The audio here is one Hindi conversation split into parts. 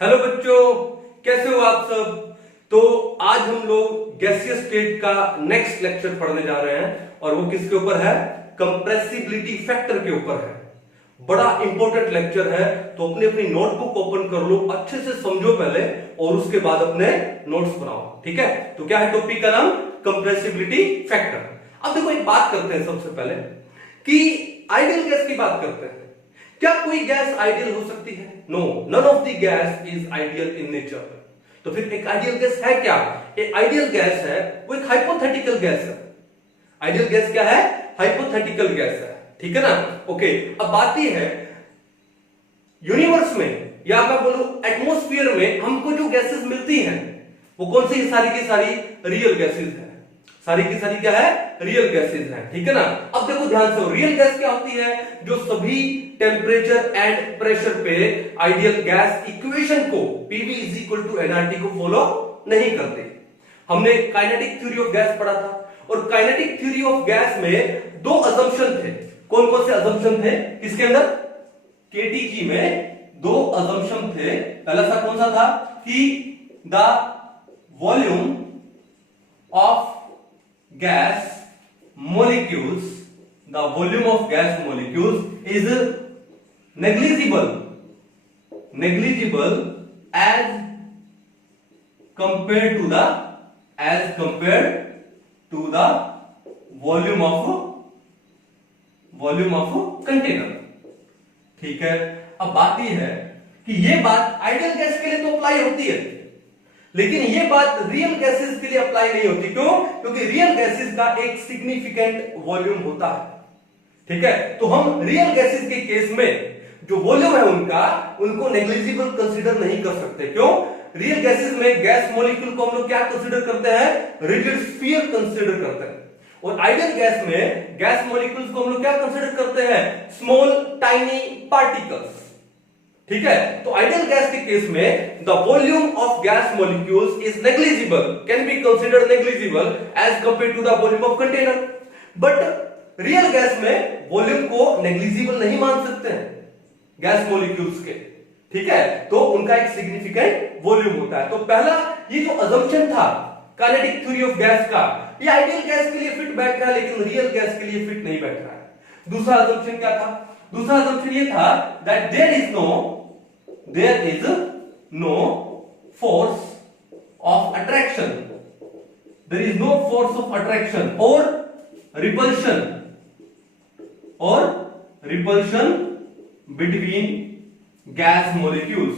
हेलो बच्चों, कैसे हो आप सब। तो आज हम लोग गैसियस स्टेट का नेक्स्ट लेक्चर पढ़ने जा रहे हैं और वो किसके ऊपर है? कंप्रेसिबिलिटी फैक्टर के ऊपर है। बड़ा इंपॉर्टेंट लेक्चर है, तो अपनी अपनी नोटबुक ओपन कर लो, अच्छे से समझो पहले और उसके बाद अपने नोट्स बनाओ। ठीक है, तो क्या है टॉपिक का नाम? Compressibility factor. अब देखो एक बात करते हैं सबसे पहले कि आइडियल गैस की बात करते हैं। क्या कोई गैस आइडियल हो सकती है? No, none of the gas is ideal in nature. तो फिर एक आइडियल गैस है क्या? एक आइडियल गैस है वो एक हाइपोथेटिकल गैस है। आइडियल गैस क्या है? हाइपोथेटिकल गैस है। ठीक है ना? ओके, अब बात यह है यूनिवर्स में या मैं बोलूं एटमॉस्फेयर में हमको जो गैसेस मिलती हैं वो कौन सी? सारी की सारी रियल गैसेस हैं। सारी की सारी क्या है? रियल गैसेस हैं। ठीक है ना? अब देखो ध्यान से, रियल गैस क्या होती है? जो सभी टेम्परेचर एंड प्रेशर पे आइडियल गैस इक्वेशन को PV = nRT को फॉलो नहीं करते। हमने काइनेटिक थ्योरी ऑफ गैस पढ़ा था और काइनेटिक थ्योरी ऑफ गैस में दो असम्पशन थे। कौन कौन से असम्पशन थे? किसके अंदर? KTG में दो असम्पशन थे। पहला सा कौन सा था कि the volume of gas molecules, the volume of gas molecules is negligible as compared to the volume of container। ठीक है, अब बात यह है कि ये बात आइडियल गैस के लिए तो अप्लाई होती है, लेकिन ये बात रियल गैसेस के लिए अप्लाई नहीं होती। क्यों? क्योंकि रियल गैसेस का एक सिग्निफिकेंट वॉल्यूम होता है। ठीक है, तो हम रियल गैसेस के केस में जो वॉल्यूम है उनको नेग्लिजिबल कंसीडर नहीं कर सकते। क्यों? रियल गैसेस में गैस मॉलिक्यूल को हम लोग क्या कंसीडर करते हैं? रिजिड स्फीयर कंसीडर करते हैं। और आइडियल गैस में गैस मॉलिक्यूल्स को हम लोग क्या कंसीडर करते हैं? Small tiny particles. ठीक है, तो आइडियल गैस के केस में the volume of gas molecules is negligible, can be considered negligible as compared to the volume of container. But real gas में वॉल्यूम को नेग्लिजिबल नहीं मान सकते हैं गैस मॉलिक्यूल्स के। ठीक है, तो उनका एक सिग्निफिकेंट वॉल्यूम होता है। तो पहला ये जो असम्पशन था काइनेटिक थ्योरी ऑफ गैस का, ये आइडियल गैस के लिए फिट बैठ रहा है लेकिन रियल गैस के लिए फिट नहीं बैठ रहा है। दूसरा असम्पशन क्या था? दूसरा असम्पशन ये था that there is no force of attraction, there is no force of attraction or repulsion between gas molecules,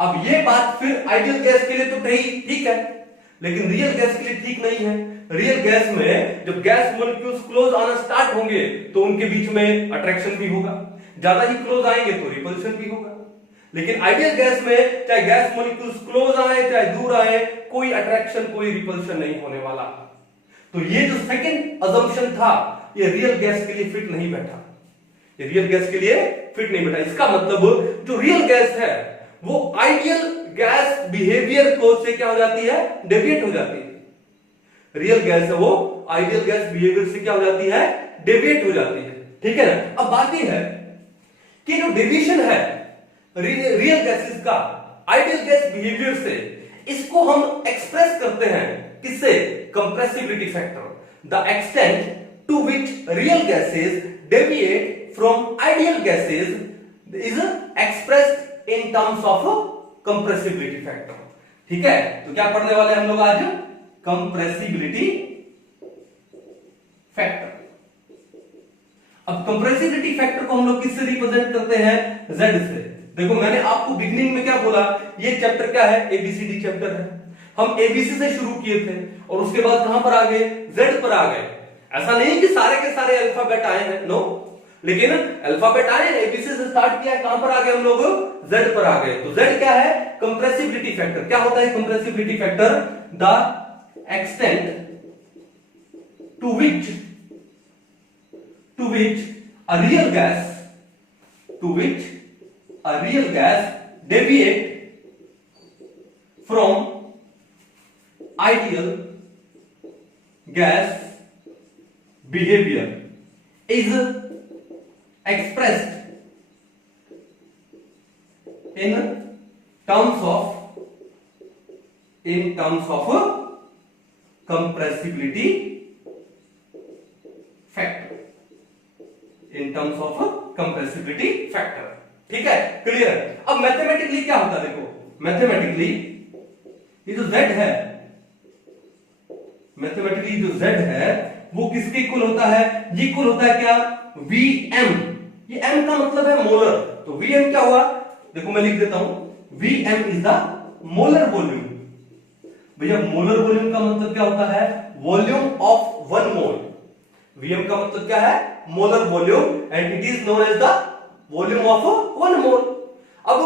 अब ये बात फिर आइडियल गैस के लिए तो ठीक है, लेकिन रियल गैस के लिए ठीक नहीं है। रियल गैस में जब गैस मॉलिक्यूल्स क्लोज आना स्टार्ट होंगे तो उनके बीच में अट्रैक्शन भी होगा, ज्यादा ही क्लोज आएंगे तो रिपल्शन भी होगा। लेकिन आइडियल गैस में चाहे गैस मॉलिक्यूल्स क्लोज आए चाहे दूर आए, कोई अट्रैक्शन कोई रिपल्शन नहीं होने वाला। तो ये जो सेकंड असम्पशन था ये रियल गैस के लिए फिट नहीं बैठा, ये रियल गैस के लिए फिट नहीं बैठा। इसका मतलब जो रियल गैस है वो आइडियल गैस बिहेवियर को से क्या हो जाती है? डेविएट हो जाती है। रियल गैस है वो आइडियल गैस बिहेवियर से क्या हो जाती है? डेविएट हो जाती है। ठीक है ना? अब बात यह है कि जो डेविएशन है रियल गैसेस का आइडियल गैस बिहेवियर से, इसको हम एक्सप्रेस करते हैं किससे? Compressibility factor. The extent to which real gases deviate from ideal gases is expressed in terms of compressibility factor. ठीक है, तो क्या पढ़ने वाले हम लोग आज? Compressibility factor. अब कंप्रेसिबिलिटी फैक्टर को हम लोग किससे रिप्रेजेंट करते हैं? Z से। देखो मैंने आपको बिगनिंग में क्या बोला, ये चैप्टर क्या है? ABCD चैप्टर है। हम ABC से शुरू किए थे और उसके बाद कहां पर आ गए? Z पर आ गए। ऐसा नहीं कि सारे के सारे अल्फाबेट आए हैं, नो, लेकिन अल्फाबेट आए, ABC से स्टार्ट किया, कहां पर आ गए हम लोग? Z पर आ गए। तो Z क्या है? Compressibility factor. क्या होता है compressibility factor? The extent to which a real gas deviate from ideal gas behavior is expressed in terms of compressibility factor, in terms of compressibility factor. ठीक है, क्लियर है। अब मैथमेटिकली क्या होता है, देखो मैथमेटिकली ये जो z है, मैथमेटिकली जो z है वो किसके इक्वल होता है, ये इक्वल होता है क्या, Vm। ये m का मतलब है मोलर, तो Vm क्या हुआ, देखो मैं लिख देता हूं, Vm is the molar volume. भैया मोलर वॉल्यूम का मतलब क्या होता है, volume of one mole. Vm का मतलब क्या है, molar volume, and it is known as the volume of one mole. अब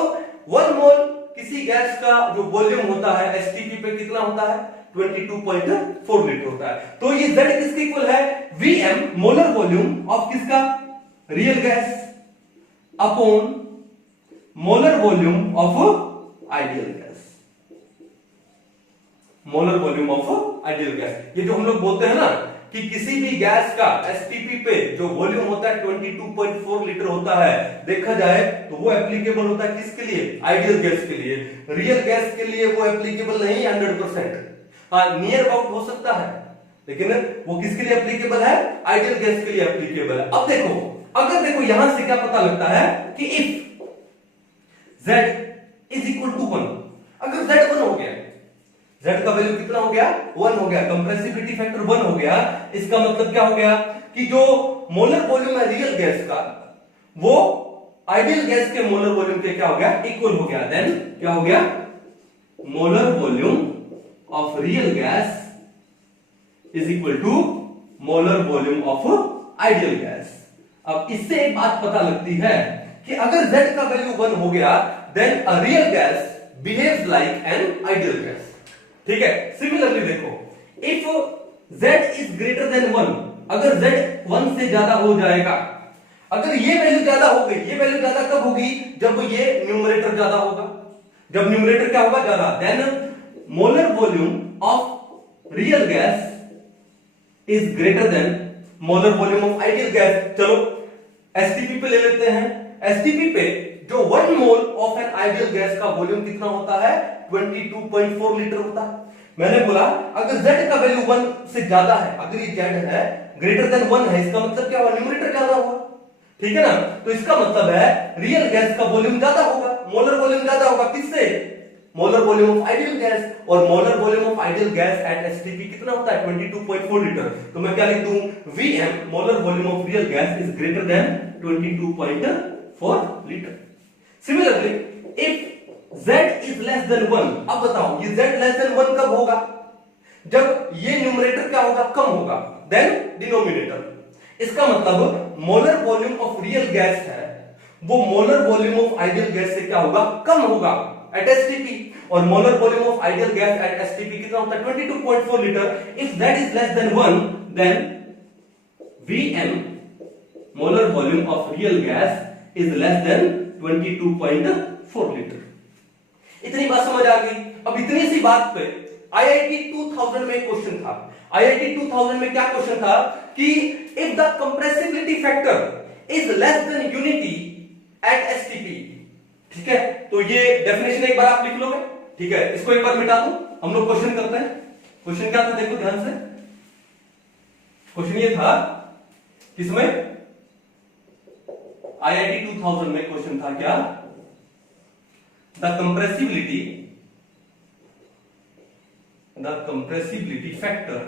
वन मोल किसी गैस का जो वॉल्यूम होता है एसटीपी पे कितना होता है, 22.4 लीटर होता है। तो ये Z किसके इक्वल है, Vm मोलर वॉल्यूम ऑफ किसका, real gas upon molar volume of ideal gas, molar volume of ideal gas. ये जो हम लोग बोलते हैं ना कि किसी भी गैस का एसटीपी पे जो वॉल्यूम होता है 22.4 लीटर होता है, देखा जाए तो वो एप्लीकेबल होता है किसके लिए, आइडियल गैस के लिए। रियल गैस के लिए वो एप्लीकेबल नहीं 100%, हाँ नियर अबाउट हो सकता है, लेकिन वो किसके लिए एप्लीकेबल है, आइडियल गैस के लिए एप्लीकेबल है। अब देखो, अगर देखो यहां से क्या पता लगता है कि if Z is equal to 1, अगर Z 1 हो गया, Z का वैल्यू कितना हो गया, 1 हो गया, कंप्रेसिबिलिटी फैक्टर 1 हो गया, इसका मतलब क्या हो गया कि जो मोलर वॉल्यूम है रियल गैस का वो आइडियल गैस के मोलर वॉल्यूम के क्या हो गया, इक्वल हो गया। देन क्या हो गया, molar volume of real gas is equal to molar volume of ideal gas. अब इससे एक बात पता लगती है कि अगर Z का वैल्यू 1 हो गया, then a real gas behaves like an ideal gas. ठीक है, सिमिलरली देखो, if Z is greater than 1, अगर Z 1 से ज्यादा हो जाएगा, अगर ये वैल्यू ज्यादा हो गई, ये वैल्यू ज्यादा कब होगी, जब ये न्यूमरेटर ज्यादा होगा, जब न्यूमरेटर क्या होगा, ज्यादा, then molar volume of real gas is greater than molar volume of ideal gas. चलो एसटीपी पे ले लेते हैं, एसटीपी पे जो 1 mole of an ideal gas का वॉल्यूम कितना होता है, 22.4 लीटर होता है। मैंने बोला अगर Z का वैल्यू 1 से ज्यादा है, अगर ये Z है ग्रेटर देन 1 है, इसका मतलब क्या हुआ, न्यूमरेटर ज्यादा हुआ, ठीक है ना। तो इसका मतलब है रियल गैस का वॉल्यूम ज्यादा होगा, मोलर वॉल्यूम ज्यादा होगा, किससे, molar volume of ideal gas, और molar volume of ideal gas at STP कितना होता है, 22.4 लीटर। तो मैं क्या लिख दूं, Vm molar volume of real gas is greater then 22.4 litre. Similarly if Z is less than 1, अब बताओ ये Z लेस देन 1 कब होगा, जब ये न्यूमरेटर क्या होगा, कम होगा देन डिनोमिनेटर। इसका मतलब molar volume of real gas है वो molar volume of ideal gas से क्या होगा, कम होगा एट एसटीपी, और molar volume of ideal gas at STP कितना होता है, 22.4 litre. If Z is less than 1, then Vm molar volume of real gas is less than 22.4 litre. इतनी बात समझ आ गई। अब इतनी सी बात पे आईआईटी 2000 में क्वेश्चन था, आईआईटी 2000 में क्या क्वेश्चन था कि if the compressibility factor is less than unity at STP, ठीक है, तो ये डेफिनेशन एक बार आप लिख लोगे, ठीक है, इसको एक बार मिटा दो, हम लोग क्वेश्चन करते हैं। क्वेश्चन क्या था, देखो ध्यान से, क्वेश्चन ये था किसमें, आईआईटी 2000 में क्वेश्चन था क्या, the compressibility factor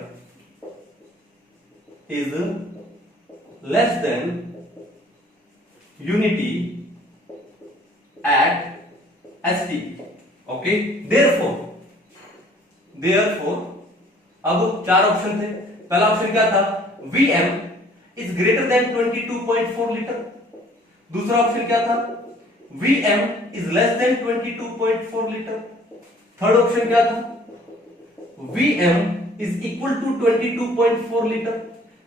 is less than unity at STP. Okay, therefore अब 4 ऑप्शन थे। पहला ऑप्शन क्या था, Vm is greater than 22.4 litre. दूसरा ऑप्शन क्या था, Vm is less than 22.4 litre. Third option क्या था, Vm is equal to 22.4 litre.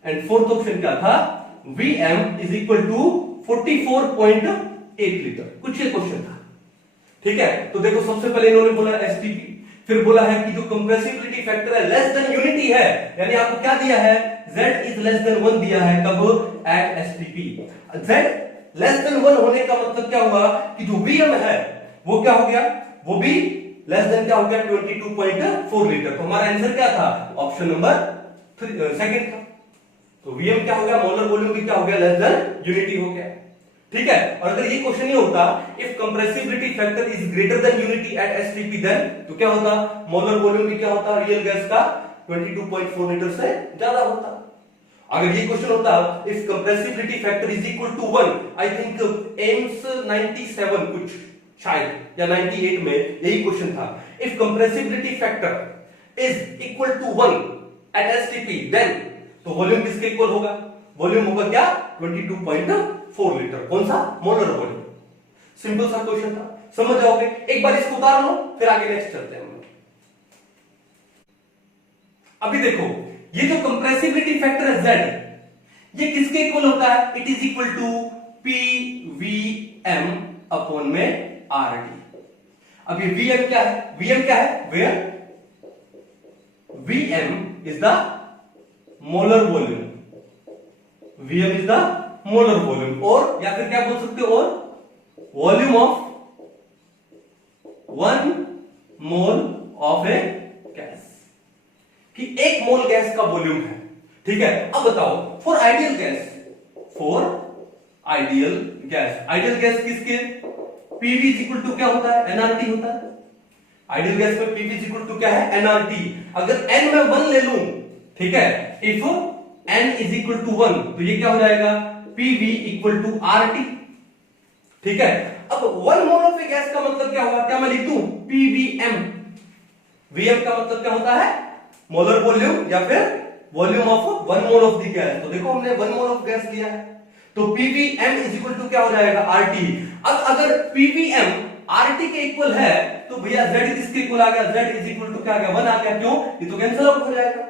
And fourth option क्या था, Vm is equal to 44.8 litre. कुछ ये क्वेश्चन था, ठीक है। तो देखो सबसे पहले इन्होंने बोला एसटीपी, फिर बोला है कि जो कंप्रेसिबिलिटी फैक्टर है लेस देन यूनिटी है, यानी आपको क्या दिया है, Z is less than 1 दिया है, कब, at STP. Z less than 1 होने का मतलब क्या हुआ कि जो Vm है वो क्या हो गया, वो भी लेस देन क्या हो गया 22.4 लीटर। तो हमारा आंसर क्या था, ऑप्शन नंबर सेकंड था। तो Vm क्या हो गया, मोलर वॉल्यूम भी क्या हो गया, लेस देन यूनिटी हो गया। ठीक है, और अगर ये क्वेश्चन ही होता if compressibility factor is greater than unity at STP then, तो क्या होता, मोलर वॉल्यूम भी क्या होता रियल गैस का 22.4 लीटर से ज्यादा होता। अगर ये क्वेश्चन होता if compressibility factor is equal to 1, I think AIIMS 97 कुछ शायद या 98 में यही क्वेश्चन था, if compressibility factor is equal to 1 at STP then, तो वॉल्यूम किसके इक्वल होगा, वॉल्यूम होगा क्या 22.4 लीटर। कौन सा, मोलर वॉल्यूम। सिंपल सा क्वेश्चन था, समझ जाओगे। एक बार इसको उतार लो, फिर आगे नेक्स्ट चलते हैं हम लोग। अभी देखो ये जो कंप्रेसिबिलिटी फैक्टर है Z, ये किसके इक्वल होता है, it is equal to PVM upon में RD। अब ये VM क्या है, VM क्या है, where VM is the molar volume, VM is the molar volume, और या फिर क्या बोल सकते हो, और volume of 1 mole of a gas, कि 1 मोल गैस का वॉल्यूम है। ठीक है, अब बताओ for ideal gas, for ideal gas, ideal gas किसके, PV इज इक्वल टू क्या होता है, nRT होता है। आइडियल गैस में PV इज इक्वल टू क्या है, nRT। अगर n में 1 ले लूं, ठीक है, if n is equal to 1, तो ये क्या हो जाएगा, PV इक्वल टू RT। ठीक है, अब 1 मोल ऑफ ए गैस का मतलब क्या होगा, क्या मैं लिख दूं, PVM। VM का मतलब क्या होता है, मोलर वॉल्यूम या फिर volume of 1 mole of the gas. तो देखो हमने 1 मोल ऑफ गैस लिया है, तो PVM इज इक्वल टू क्या हो जाएगा, RT। अब अगर PVM RT के इक्वल है, तो भैया Z किसके इक्वल आ गया, Z इज इक्वल टू क्या आ गया, 1 आ गया। क्यों, ये तो कैंसिल आउट हो जाएगा।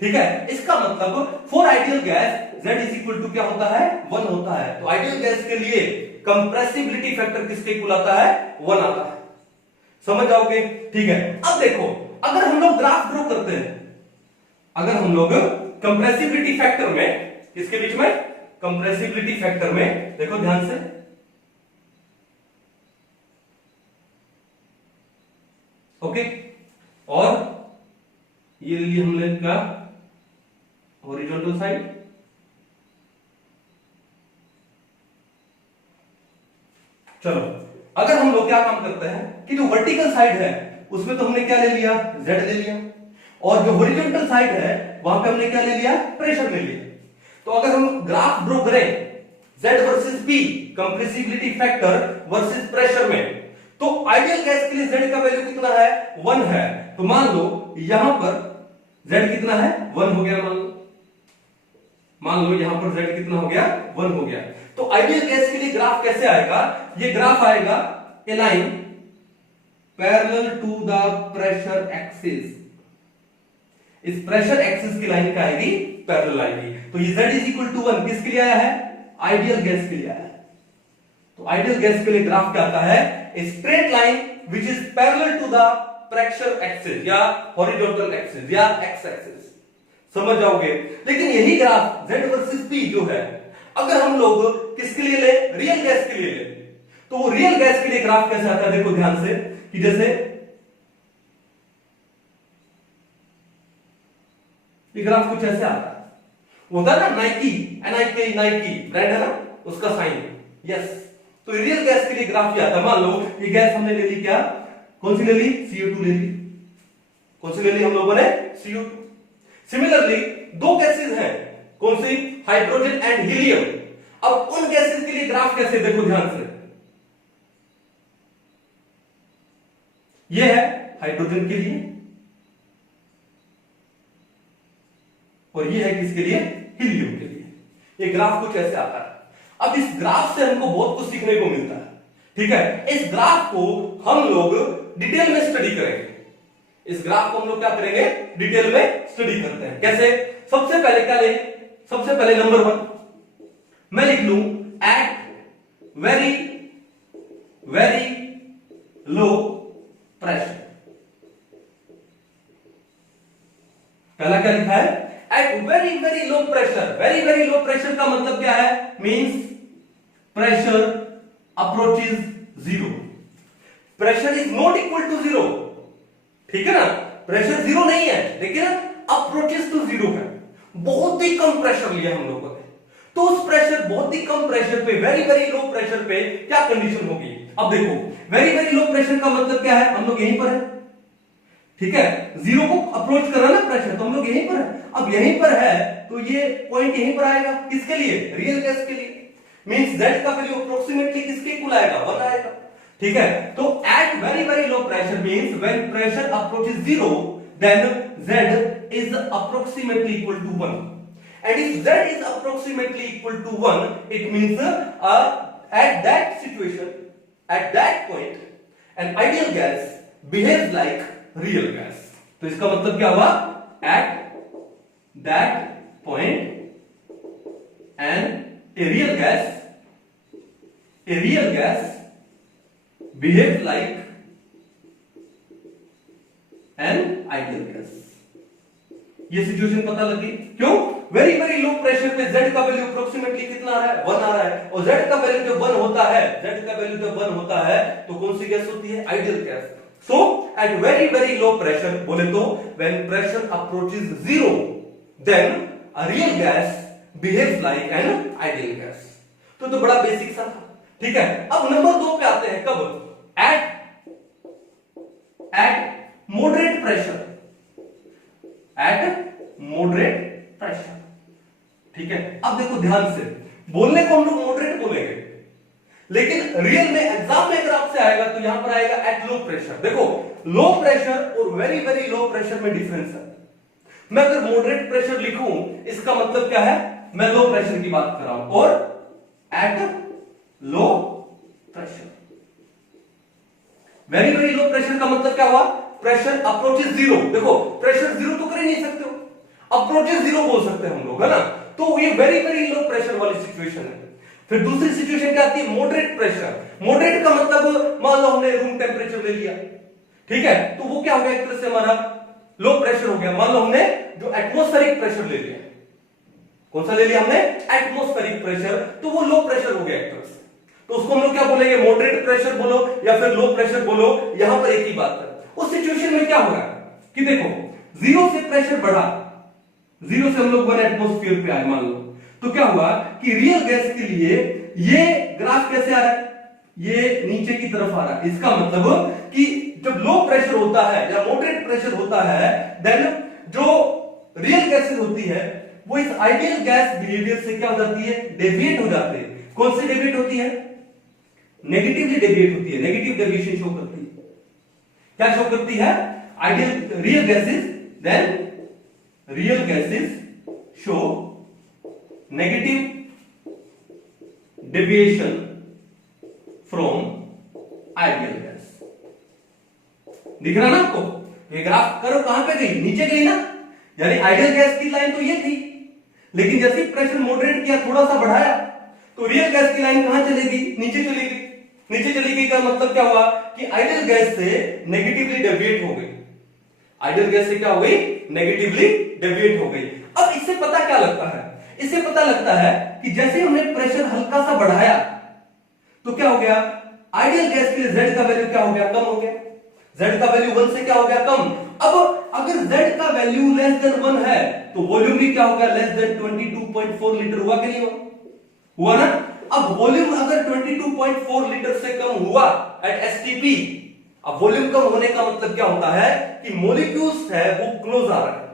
ठीक है, इसका मतलब for ideal gas Z is equal to क्या होता है, 1 होता है। तो आइडियल गैस के लिए कंप्रेसिबिलिटी फैक्टर किसके इक्वल आता है, 1 आता है। समझ जाओगे। ठीक है, अब देखो अगर हम लोग ग्राफ ड्रॉ करते हैं, अगर हम लोग कंप्रेसिबिलिटी फैक्टर में, किसके बीच में, कंप्रेसिबिलिटी फैक्टर में, देखो ध्यान से, ओके, और ये लिए हमने क्या, हॉरिजॉन्टल साइड, चलो अगर हम लोग क्या काम करते हैं कि जो वर्टिकल साइड है उसमें तो हमने क्या ले लिया, Z ले लिया, और जो हॉरिजॉन्टल साइड है वहां पे हमने क्या ले लिया, प्रेशर ले लिया। तो अगर हम ग्राफ ड्रॉ करें Z versus P, compressibility factor versus pressure में, तो आइडियल गैस के लिए Z का वैल्यू कितना है, 1 है। तो मान लो यहां पर Z कितना है, 1 हो गया, मान लो यहां पर Z कितना हो गया, 1 हो गया। तो आइडियल गैस के लिए ग्राफ कैसे आएगा, ये ग्राफ आएगा a line parallel to the pressure axis, इस प्रेशर एक्सिस की लाइन क्या आएगी, पैरेलल आएगी। तो ये Z इज इक्वल टू 1 किसके लिए आया है, आइडियल गैस के लिए आया है। तो आइडियल गैस के लिए ग्राफ क्या आता है, straight line which is parallel to the pressure axis या हॉरिजॉन्टल एक्सिस या एक्स एक्सिस। समझ जाओगे। लेकिन यही ग्राफ Z वर्सेस P जो है, अगर हम लोग किसके लिए ले, रियल गैस के लिए ले, तो वो रियल गैस के लिए ग्राफ कैसे आता है, देखो ध्यान से, कि जैसे ये ग्राफ कुछ ऐसे आता है, होता है ना नाइकी, NIK, नाइकी ब्रांड है ना, उसका साइन, यस। तो रियल गैस के लिए ग्राफ क्या आता है, मान लो ये गैस हमने ले ली, क्या कौन सी ले ली, CO2 ले ली। कौन सी ले ली हम लोगों ने, CO2। सिमिलरली दो गैसेस हैं, कौन सी, हाइड्रोजन एंड हीलियम। अब उन गैसेस के लिए ग्राफ कैसे, देखो ध्यान से, ये है हाइड्रोजन के लिए और ये है किसके लिए, हीलियम के लिए। ये ग्राफ कुछ ऐसे आता है। अब इस ग्राफ से हमको बहुत कुछ सीखने को मिलता है। ठीक है, इस ग्राफ को हम लोग डिटेल में स्टडी करेंगे। इस ग्राफ को हम लोग क्या करेंगे, डिटेल में स्टडी करते हैं। कैसे, सबसे पहले क्या ले, सबसे पहले नंबर 1 मैं लिख लूं, at very very low pressure. पहला क्या लिखा है, at very very low pressure. Very very low pressure का मतलब क्या है, means pressure approaches 0। Pressure is not equal to zero, ठीक है ना, प्रेशर जीरो नहीं है लेकिन अप्रोचेस टू जीरो है, बहुत ही कम प्रेशर लिया हम लोगों ने। तो उस प्रेशर, बहुत ही कम प्रेशर पे, वेरी वेरी लो प्रेशर पे क्या कंडीशन होगी? अब देखो, वेरी वेरी लो प्रेशर का मतलब क्या है? हम लोग यहीं पर है, ठीक है, जीरो को अप्रोच कर रहा है ना प्रेशर, तो हम लोग यहीं पर है। अब यहीं पर है तो ये पॉइंट यहीं पर आएगा, किसके लिए? रियल गैस के लिए। मींस z का वैल्यू अप्रोक्सीमेटली किसके इक्वल आएगा? 1 आएगा, ठीक है। तो at very very low pressure means when pressure approaches zero then z is approximately equal to 1, and if z is approximately equal to 1 it means at that situation, at that point an ideal gas behaves like real gas। तो इसका मतलब क्या हुआ? at that point and a real gas behaves like an ideal gas। ये सिचुएशन पता लगी क्यों? वेरी वेरी लो प्रेशर पे z का वैल्यू अप्रोक्सीमेटली कितना आ रहा है? 1 आ रहा है, और z का वैल्यू जब 1 होता है, z का वैल्यू जब 1 होता है तो कौन सी गैस होती है? Ideal gas. So at very very low pressure, बोले तो when pressure approaches zero then a real gas behaves like an ideal gas. तो बड़ा बेसिक सा था, ठीक है। अब नंबर 2 पे आते हैं, कब? Eight moderate pressure, eight moderate pressure, ठीक है। अब देखो ध्यान से, बोलने को हम लोग मॉडरेट बोलेंगे, लेकिन रियल में एग्जाम में अगर आपसे आएगा तो यहां पर आएगा एट लो प्रेशर। देखो लो प्रेशर और वेरी वेरी लो प्रेशर में डिफरेंस है। मैं अगर मॉडरेट प्रेशर लिखूं इसका मतलब क्या है? मैं लो प्रेशर की बात कर रहा हूं, और at low pressure, very very low pressure का मतलब क्या हुआ? Pressure approaches zero. देखो प्रेशर जीरो तो कर ही नहीं सकते हो, अप्रोचेस जीरो बोल सकते हैं हम लोग, है ना। तो ये वेरी वेरी लो प्रेशर वाली सिचुएशन है। फिर दूसरी सिचुएशन क्या आती है? Moderate pressure. मॉडरेट का मतलब मान लो हमने रूम टेम्परेचर ले लिया, ठीक है, तो वो क्या हो गया? एक तरह से हमारा लो प्रेशर हो गया। मान लो हमने जो एटमॉस्फेरिक प्रेशर ले लिया, कौन सा ले लिया हमने? एटमॉस्फेरिक प्रेशर, तो वो लो प्रेशर हो गया एक तरह से। तो उसको हम लोग क्या बोलेंगे? मॉडरेट प्रेशर बोलो या फिर लो प्रेशर बोलो, यहां पर एक ही बात है। उस सिचुएशन में क्या हो रहा है कि देखो जीरो से प्रेशर बढ़ा, जीरो से हम लोग 1 एटमॉस्फेयर पे आए मान लो, तो क्या हुआ कि रियल गैस के लिए ये ग्राफ कैसे आ रहा है? ये नीचे की तरफ आ रहा है। इसका मतलब कि जब लो प्रेशर होता है या मॉडरेट प्रेशर होता है, देन जो रियल गैसेस होती है वो इस आइडियल गैस बिहेवियर से क्या हो जाती है? डेविएट हो जाते हैं। कौन से डेविएट होती है? नेगेटिवली डेविएट होती है, नेगेटिव डेविएशन शो करती है। क्या शो करती है? Ideal real gases, then real gases show negative deviation from ideal gas. दिख रहा ना आपको? ये ग्राफ करो कहां पे गई? नीचे गई ना, यानी आइडियल गैस की लाइन तो ये थी, लेकिन जैसे प्रेशर मॉडरेट किया, थोड़ा सा बढ़ाया, तो रियल गैस की लाइन कहां चलेगी? नीचे चली गई। नीचे चली गई का मतलब क्या हुआ कि आइडियल गैस से नेगेटिवली डेविएट हो गई। आइडियल गैस से क्या हो गई? नेगेटिवली डेविएट हो गई। अब इससे पता क्या लगता है? इससे पता लगता है कि जैसे हमने प्रेशर हल्का सा बढ़ाया तो क्या हो गया? आइडियल गैस के लिए z का वैल्यू क्या हो गया? कम हो गया। z का वैल्यू 1 से क्या हो गया? कम। अब अगर z का वैल्यू लेस देन 1 है तो वॉल्यूम भी क्या हो गया? लेस देन 22.4 लीटर हुआ कि नहीं हुआ? हुआ ना। अब वॉल्यूम अगर 22.4 लीटर से कम हुआ एट एसटीपी, अब वॉल्यूम कम होने का मतलब क्या होता है कि मॉलिक्यूल्स है वो क्लोज आ रहे हैं।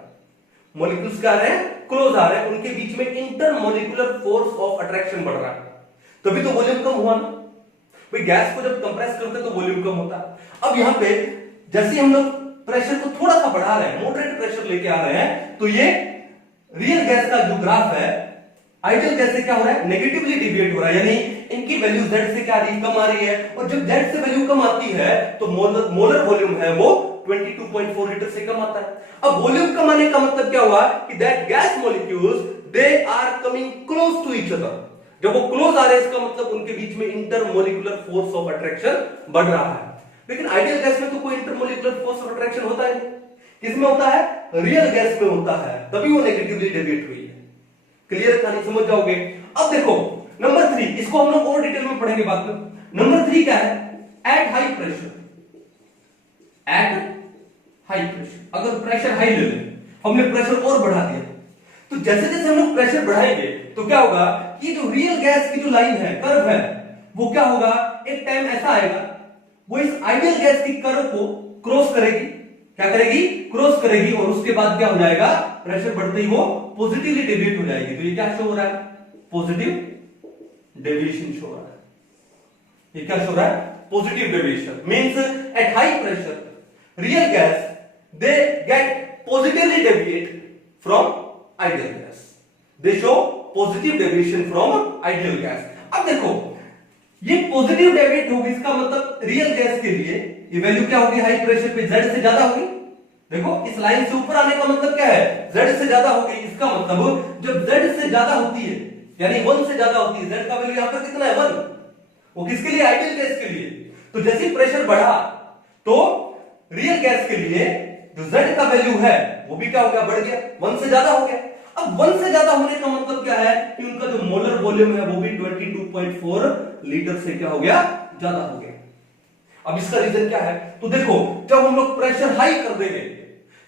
मॉलिक्यूल्स क्या आ रहे हैं? क्लोज आ रहे हैं। उनके बीच में इंटरमॉलिक्यूलर फोर्स ऑफ अट्रैक्शन बढ़ रहा है, तभी तो वॉल्यूम कम हुआ ना। भाई गैस को जब कंप्रेस करते हैं तो वॉल्यूम कम होता है। अब यहां पे जैसे हम लोग प्रेशर को थोड़ा सा बढ़ा रहे हैं, मॉडरेट प्रेशर लेके आ रहे हैं, तो ये रियल गैस का जो ग्राफ है आइडियल गैस से क्या हो रहा है? नेगेटिवली डिविएट हो रहा है, यानी इनकी वैल्यू z से क्या आ रही? कम आ रही है। और जब z से वैल्यू कम आती है तो मोलर वॉल्यूम है वो 22.4 लीटर से कम आता है। अब वॉल्यूम कम आने का मतलब क्या हुआ कि that gas molecules they are coming close to each other. जब वो क्लोज आ रहे हैं इसका मतलब उनके बीच में इंटरमॉलिक्यूलर फोर्स ऑफ अट्रैक्शन बढ़ रहा है। लेकिन आइडियल गैस में तो कोई इंटरमॉलिक्यूलर फोर्स ऑफ अट्रैक्शन होता है नहीं। किसमें होता है? रियल गैस में होता है, तभी वो नेगेटिवली डेविएट हुई है। क्लियर कहानी समझ जाओगे। अब देखो नंबर 3, इसको हम लोग और डिटेल में पढ़ेंगे बाद में। नंबर 3 क्या है? At high pressure, eight high pressure. अगर प्रेशर हाई ले लें, हमने प्रेशर और बढ़ा दिया, तो जैसे जैसे हम लोग प्रेशर बढ़ाएंगे तो क्या होगा कि जो रियल गैस की जो लाइन है, कर्व है, वो क्या होगा, एक टाइम ऐसा आएगा वो इस आइडियल गैस की कर्व को क्रॉस करेगी। क्या करेगी? क्रॉस करेगी, और उसके बाद क्या हो जाएगा, प्रेशर बढ़ते ही वो पॉजिटिवली डेविएट हो जाएगी। तो ये क्या शो हो रहा है? पॉजिटिव डेविएशन शो हो रहा है। ये क्या शो हो रहा है? Positive deviation means eight high pressure real gas they get positively deviate from ideal gas, they show positive deviation from ideal gas. अब देखो ये पॉजिटिव डेविएट होगी, इसका मतलब रियल गैस के लिए ये वैल्यू क्या होगी, हाई प्रेशर पे z से ज्यादा होगी। देखो इस लाइन से ऊपर आने का मतलब क्या है, z से ज्यादा होगी। इसका मतलब जब z से ज्यादा होती है, यानी 1 से ज्यादा होती है, z का वैल्यू यहां पर कितना है, 1, वो किसके लिए, आइडियल गैस के लिए। तो जैसे प्रेशर बढ़ा तो रियल गैस के लिए जो z का वैल्यू है वो भी क्या हो गया, बढ़ गया, 1 से ज्यादा हो गया। अब 1 से ज्यादा होने का मतलब क्या है कि उनका जो मोलर वॉल्यूम है वो भी 22.4 लीटर से क्या हो गया, ज्यादा हो गया। अब इसका रीजन क्या है, तो देखो जब हम लोग प्रेशर हाई कर देंगे,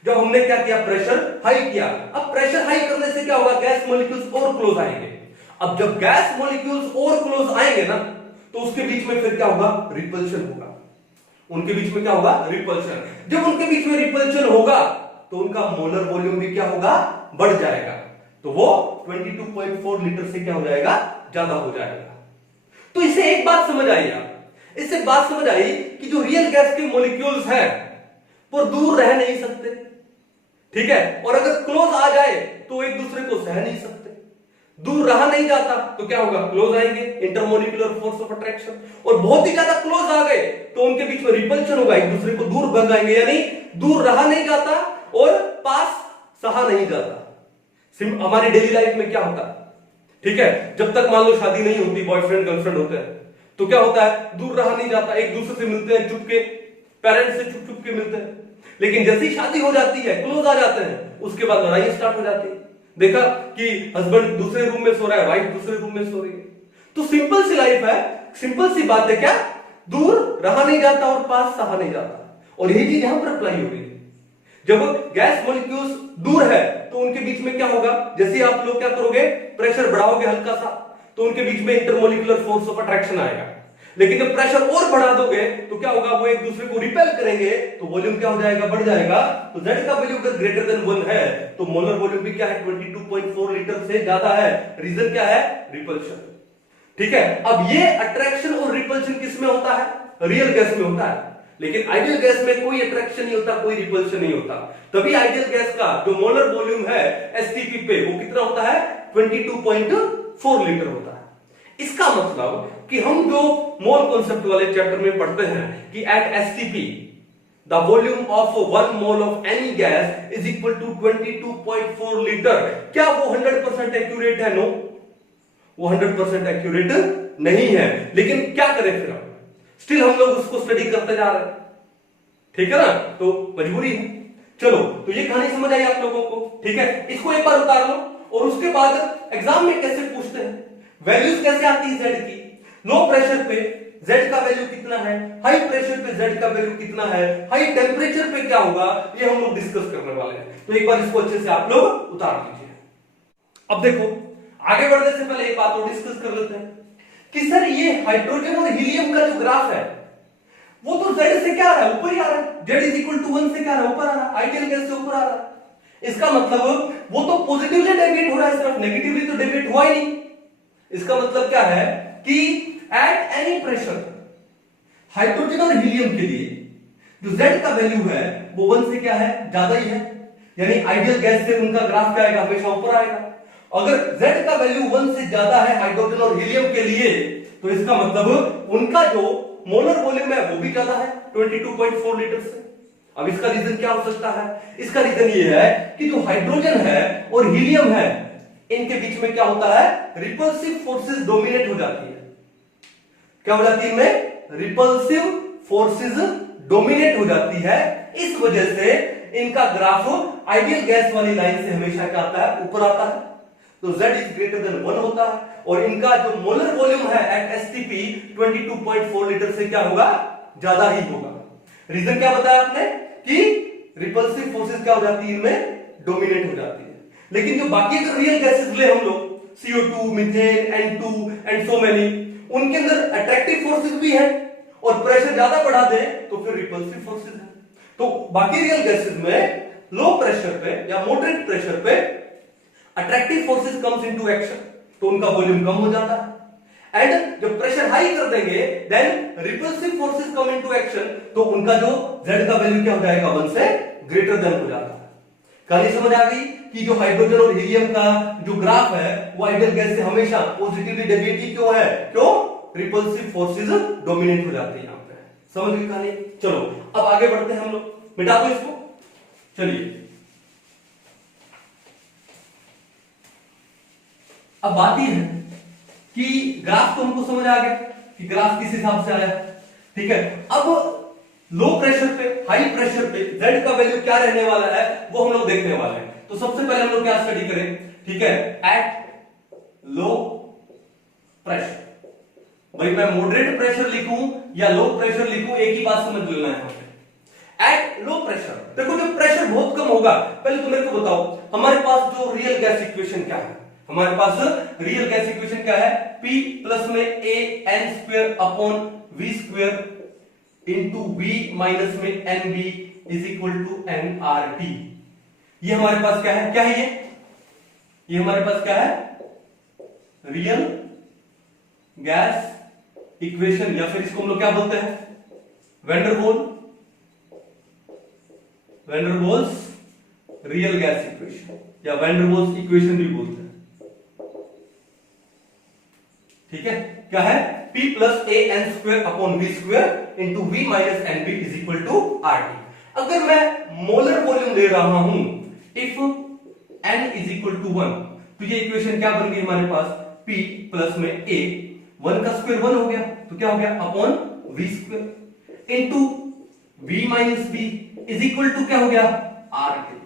जब हमने क्या किया, प्रेशर हाई किया, अब प्रेशर हाई करने से क्या होगा, गैस मॉलिक्यूल्स और क्लोज आएंगे। अब जब गैस मॉलिक्यूल्स और क्लोज आएंगे ना, तो उसके बीच में फिर क्या होगा, रिपल्शन होगा। उनके बीच में क्या होगा, रिपल्शन। जब उनके बीच में रिपल्शन होगा तो उनका मोलर वॉल्यूम भी क्या होगा, बढ़ जाएगा। तो वो 22.4 लीटर से क्या हो जाएगा, ज्यादा हो जाएगा। तो इससे एक बात समझ आई, इससे बात समझ आई कि जो रियल गैस के मॉलिक्यूल्स हैं वो दूर रह नहीं सकते, ठीक है, और अगर क्लोज आ जाए तो एक दूसरे को सह नहीं सकते। दूर रहा नहीं जाता तो क्या होगा, क्लोज आएंगे, इंटरमोलिकुलर फोर्स ऑफ अट्रैक्शन, और बहुत ही ज्यादा क्लोज आ गए तो उनके बीच में रिपल्शन होगा, एक दूसरे को दूर भगाएंगे, यानी दूर रहा नहीं जाता और पास सहा नहीं जाता। हमारी डेली लाइफ में क्या होता है, ठीक है, जब तक मान लो शादी नहीं होती, बॉयफ्रेंड गर्लफ्रेंड होते हैं, तो क्या होता है, दूर रहा नहीं जाता, एक दूसरे से मिलते हैं चुपके, पेरेंट्स से चुप चुप के मिलते हैं। लेकिन जैसी शादी हो जाती है, क्लोज आ जाते हैं, उसके बाद लड़ाई स्टार्ट हो जाती है। देखा कि हस्बैंड दूसरे रूम में सो रहा है, वाइफ दूसरे रूम में सो रही है। तो सिंपल सी लाइफ है, सिंपल सी बात है, क्या दूर रहा नहीं जाता और पास सहा नहीं जाता। और यही चीज यहां पर अप्लाई हो गई। जब गैस मॉलिक्यूल्स दूर है तो उनके बीच में क्या होगा, जैसे आप लोग क्या करोगे, प्रेशर बढ़ाओगे हल्का सा, तो उनके बीच में इंटरमोलिकुलर फोर्स ऑफ अट्रैक्शन आएगा। लेकिन जब प्रेशर और बढ़ा दोगे तो क्या होगा, वो एक दूसरे को रिपेल करेंगे, तो वॉल्यूम क्या हो जाएगा, बढ़ जाएगा। तो Z का वैल्यू अगर ग्रेटर देन 1 है तो मोलर वॉल्यूम भी क्या है, 22.4 लीटर से ज्यादा है। रीजन क्या है, रिपल्शन, ठीक है। अब ये अट्रैक्शन और रिपल्शन किस में होता है, रियल गैस में होता है। लेकिन आइडियल गैस में कोई अट्रैक्शन नहीं होता, कोई रिपल्शन नहीं होता। तभी आइडियल गैस का जो मोलर वॉल्यूम है एसटीपी पे वो कितना होता है, 22.4 लीटर होता है। इसका मतलब कि हम जो मोल कॉन्सेप्ट वाले चैप्टर में पढ़ते हैं कि at STP the volume of 1 mole of any gas is equal to 22.4 litre, क्या वो 100% एक्यूरेट है? नो, वो 100% एक्यूरेट नहीं है। लेकिन क्या करें फिर हम, स्टिल हम लोग उसको स्टडी करते जा रहे हैं, ठीक है ना, तो मजबूरी है। चलो, तो ये कहानी समझ आई आप लोगों को, ठीक है। इसको एक बार उतार लो, और उसके बाद एग्जाम में कैसे पूछते हैं, वैल्यूज कैसे आती है जेड की। लो प्रेशर पे जेड का वैल्यू कितना है, हाई प्रेशर पे जेड का वैल्यू कितना है, हाई टेम्परेचर पे क्या होगा, ये हम लोग डिस्कस करने वाले हैं। तो एक बार इसको अच्छे से आप लोग उतार लीजिए। अब देखो, आगे बढ़ने से पहले एक बात और डिस्कस कर लेते हैं कि सर ये हाइड्रोजन और हीलियम का जो ग्राफ है वो तो Z से क्या आ रहा है, ऊपर ही आ रहा है। Z इज इक्वल टू 1 से क्या आ रहा है, ऊपर आ रहा है, आइडियल गैस से ऊपर आ रहा है। इसका मतलब वो तो पॉजिटिवली डेविएट हो रहा है, सिर्फ नेगेटिवली तो डेविएट हुआ ही नहीं। इसका मतलब क्या है कि एट एनी प्रेशर हाइड्रोजन और हीलियम के लिए जो Z का वैल्यू है वो 1 से क्या है, ज्यादा ही है, यानी आइडियल गैस से उनका ग्राफ क्या आएगा, हमेशा ऊपर आएगा। अगर Z का वैल्यू 1 से ज्यादा है हाइड्रोजन और हीलियम के लिए, तो इसका मतलब उनका जो मोलर वॉल्यूम है वो भी ज्यादा है 22.4 लीटर से। अब इसका रीजन क्या हो सकता है, इसका रीजन ये है कि जो हाइड्रोजन है और हीलियम है इनके बीच में क्या होता है, रिपल्सिव फोर्सेस डोमिनेट हो जाती है। क्या हो जाती है इनमें, रिपल्सिव फोर्सेस डोमिनेट हो जाती है। इस वजह से इनका ग्राफ आइडियल गैस वाली लाइन से हमेशा क्या आता है, ऊपर आता है। तो Z इज ग्रेटर देन 1 होता है, और इनका जो मोलर वॉल्यूम है एट एसटीपी 22.4 लीटर से क्या होगा, ज्यादा ही होगा। रीजन क्या बताया आपने कि रिपल्सिव फोर्सेस क्या हो जाती है, इनमें डोमिनेट हो जाती है। लेकिन जो बाकी अगर रियल गैसेस ले हम लोग, CO2, methane, N2 and so many, उनके अंदर अट्रैक्टिव फोर्सेस भी है और प्रेशर ज्यादा बढ़ा दें तो फिर रिपल्सिव फोर्सेस है। तो बाकी रियल गैसेस में लो प्रेशर पे या मॉडरेट प्रेशर पे attractive forces comes into action, तो उनका वॉल्यूम कम हो जाता है। एंड जब प्रेशर हाई कर देंगे then repulsive forces come into action, तो उनका जो Z का वैल्यू क्या हो जाएगा, 1 से ग्रेटर देन हो जाता है। कहानी समझ आ गई कि जो हाइड्रोजन और हीलियम का जो ग्राफ है वो आइडियल गैस से हमेशा पॉजिटिवली डेविएटिव क्यों है, क्यों, रिपल्सिव फोर्सेस डोमिनेट हो जाते हैं यहां पे। समझ गए कहानी? चलो अब आगे बढ़ते हैं हम लोग, मिटा दो इसको। चलिए अब बात यह है कि ग्राफ तो हमको समझ आ गया कि ग्राफ किस हिसाब से आया, ठीक है। अब लो प्रेशर पे, हाई प्रेशर पे Z का वैल्यू क्या रहने वाला है वो हम लोग देखने वाले हैं। तो सबसे पहले हम लोग क्या स्टडी करें, ठीक है, एट लो प्रेशर। भाई मैं मॉडरेट प्रेशर लिखूं या लो प्रेशर लिखूं, एक ही बात समझ लेना है यहां पे। एट लो प्रेशर, देखो जब प्रेशर बहुत कम होगा, पहले तुम मेरे को बताओ हमारे पास जो रियल गैस इक्वेशन क्या है, हमारे पास रियल गैस इक्वेशन क्या है, P प्लस में a n square upon v square into v minus में nb is equal to nRT। ये हमारे पास क्या है, क्या है ये हमारे पास क्या है, रियल गैस इक्वेशन, या फिर इसको हम लोग क्या बोलते हैं, वैंडरवॉल्स रियल गैस इक्वेशन या वैंडरवॉल्स इक्वेशन भी बोलते हैं, ठीक है। क्या है, P plus a n square upon v square into v minus n b is equal to R T. अगर मैं मोलर वॉल्यूम ले रहा हूं, if n is equal to 1, तो ये इक्वेशन क्या बन गई हमारे पास, P प्लस में a, 1 का स्क्वायर 1 हो गया, तो क्या हो गया upon v square into v minus b is equal to क्या हो गया, R T,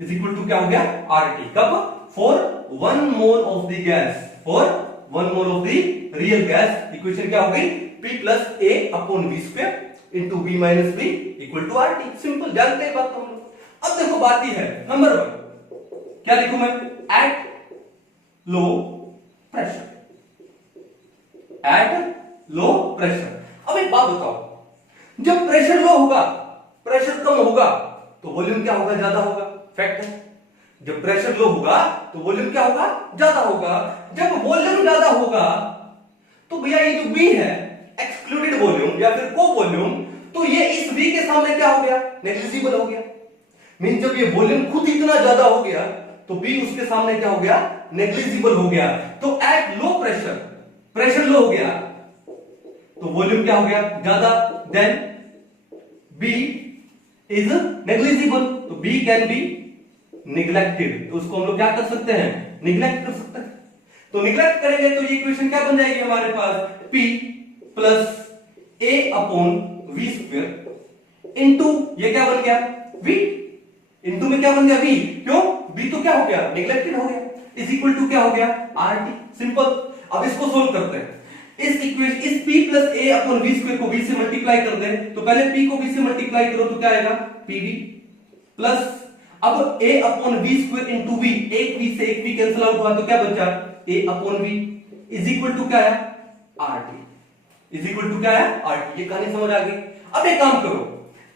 is equal to क्या हो गया, आर टी। कब, for 1 mole of the gas, for 1 mole of the real gas, equation क्या हो गई, P plus a upon v square into v minus b equal to R T. Simple, जानते हैं बात हम लोग। अब देखो बात ही है नंबर 1, क्या लिखूं मैं, at low pressure, at low pressure. अब एक बात बताओ, जब प्रेशर लो होगा, प्रेशर कम होगा तो वॉल्यूम क्या होगा, ज्यादा होगा, फैक्ट है। जब प्रेशर लो होगा तो वॉल्यूम क्या होगा, ज्यादा होगा। जब वॉल्यूम ज्यादा होगा तो भैया ये जो B है, एक्सक्लूडेड वॉल्यूम या फिर को वॉल्यूम, तो ये इस V के सामने क्या हो गया, नेग्लिजिबल हो गया। मीन जब ये वॉल्यूम खुद इतना ज्यादा हो गया तो B उसके सामने क्या हो गया, नेग्लिजिबल हो गया। तो at low pressure, pressure low हो गया तो वॉल्यूम क्या हो गया, ज्यादा, देन B इज नेग्लिजिबल, तो B कैन बी निग्लेक्टेड, तो उसको हम लोग क्या कर सकते हैं, निग्लेक्ट कर सकते हैं। तो निग्लेक्ट करेंगे तो ये इक्वेशन क्या बन जाएगी हमारे पास, P plus a upon v square into ये क्या बन गया, v, इंटू में क्या बन गया, v, क्यों, b तो क्या हो गया, निग्लेक्टेड हो गया, इज इक्वल टू क्या हो गया, RT। सिंपल। अब इसको सोल्व करते हैं। इस इक्वेशन, इस P plus a upon v square को v से मल्टीप्लाई कर दें, तो पहले P को v से मल्टीप्लाई करो तो क्या आएगा, PV प्लस अब a upon v square into v, एक v से एक v कैंसिल आउट हुआ तो क्या बचा, a upon v is equal to क्या है, RT, इज इक्वल टू क्या है, RT। ये कहानी समझ आ गई। अब एक काम करो,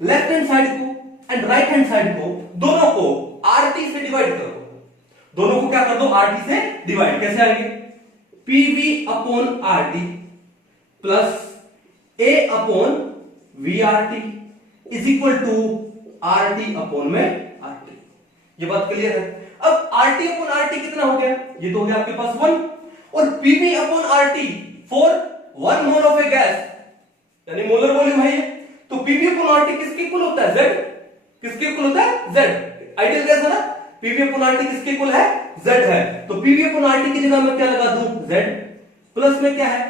लेफ्ट हैंड साइड को एंड राइट हैंड साइड को, दोनों को RT से डिवाइड करो, दोनों को क्या कर दो, RT से डिवाइड। कैसे आएंगे, PV upon RT plus a upon VRT is equal to RT upon में RT। ये बात क्लियर है। अब RT अपॉन RT कितना हो गया, ये तो हो गया आपके पास 1, और PV upon RT for 1 mole of a gas, यानी मोलर वॉल्यूम है ये, तो PV अपॉन RT किसके इक्वल होता है, Z, किसके इक्वल होता है, Z, आइडियल गैस है ना। PV अपॉन RT किसके इक्वल है, Z है, तो PV अपॉन RT की जगह मैं क्या लगा दूं, Z, प्लस में क्या है,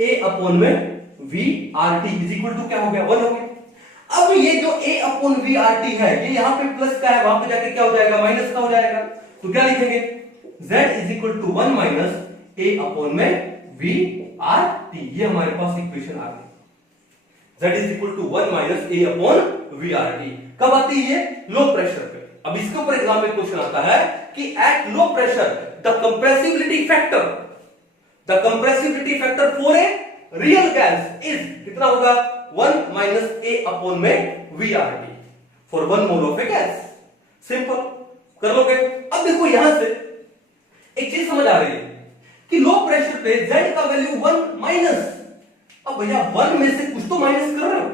A अपॉन में VRT इज इक्वल टू क्या हो गया, 1 हो गया। अब ये जो A अपॉन VRT है, ये यहां पे प्लस का है, वहां पे जाके क्या हो जाएगा, माइनस का हो जाएगा, तो क्या लिखेंगे, Z is equal to 1 minus A upon में VRT। ये हमारे पास इक्वेशन आ गई। Z is equal to 1 minus A upon VRT। कब आती है? लो प्रेशर पे। अब इसके ऊपर एग्जाम में क्वेश्चन आता है कि at low pressure the compressibility factor for a real gas is कितना होगा? 1 माइनस ए अपॉन में VRT for 1 mole of a gas. Simple कर लोगे। अब देखो यहां से एक चीज समझ आ रही है कि लो प्रेशर पे Z का वैल्यू 1 माइनस। अब भैया 1 में से कुछ तो माइनस कर रहे हो,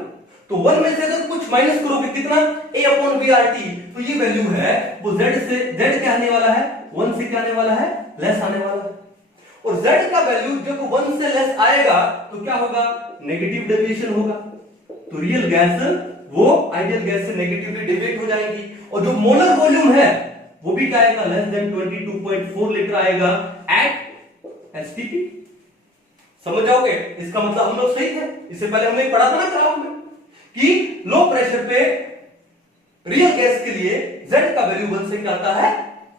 तो 1 में से अगर कुछ माइनस करोगे कितना? A upon VRT। तो ये वैल्यू है वो Z से, Z क्या आने वाला है? 1 से क्या आने वाला है? लेस आने वाला है। और Z का वैल्यू जब 1 से लेस आएगा तो क्या होगा? नेगेटिव डेविएशन होगा। तो रियल गैस वो आइडियल गैस से नेगेटिवली डेविएट हो जाएगी। और जो मोलर वॉल्यूम है वो भी क्या आएगा? लेस देन 22.4 लीटर आएगा एट एसटीपी। समझ जाओगे? इसका मतलब हम लोग सही थे। इससे पहले हमने पढ़ा था ना ग्राफ में कि लो प्रेशर पे रियल गैस के लिए Z का वैल्यू 1 से क्या आता है?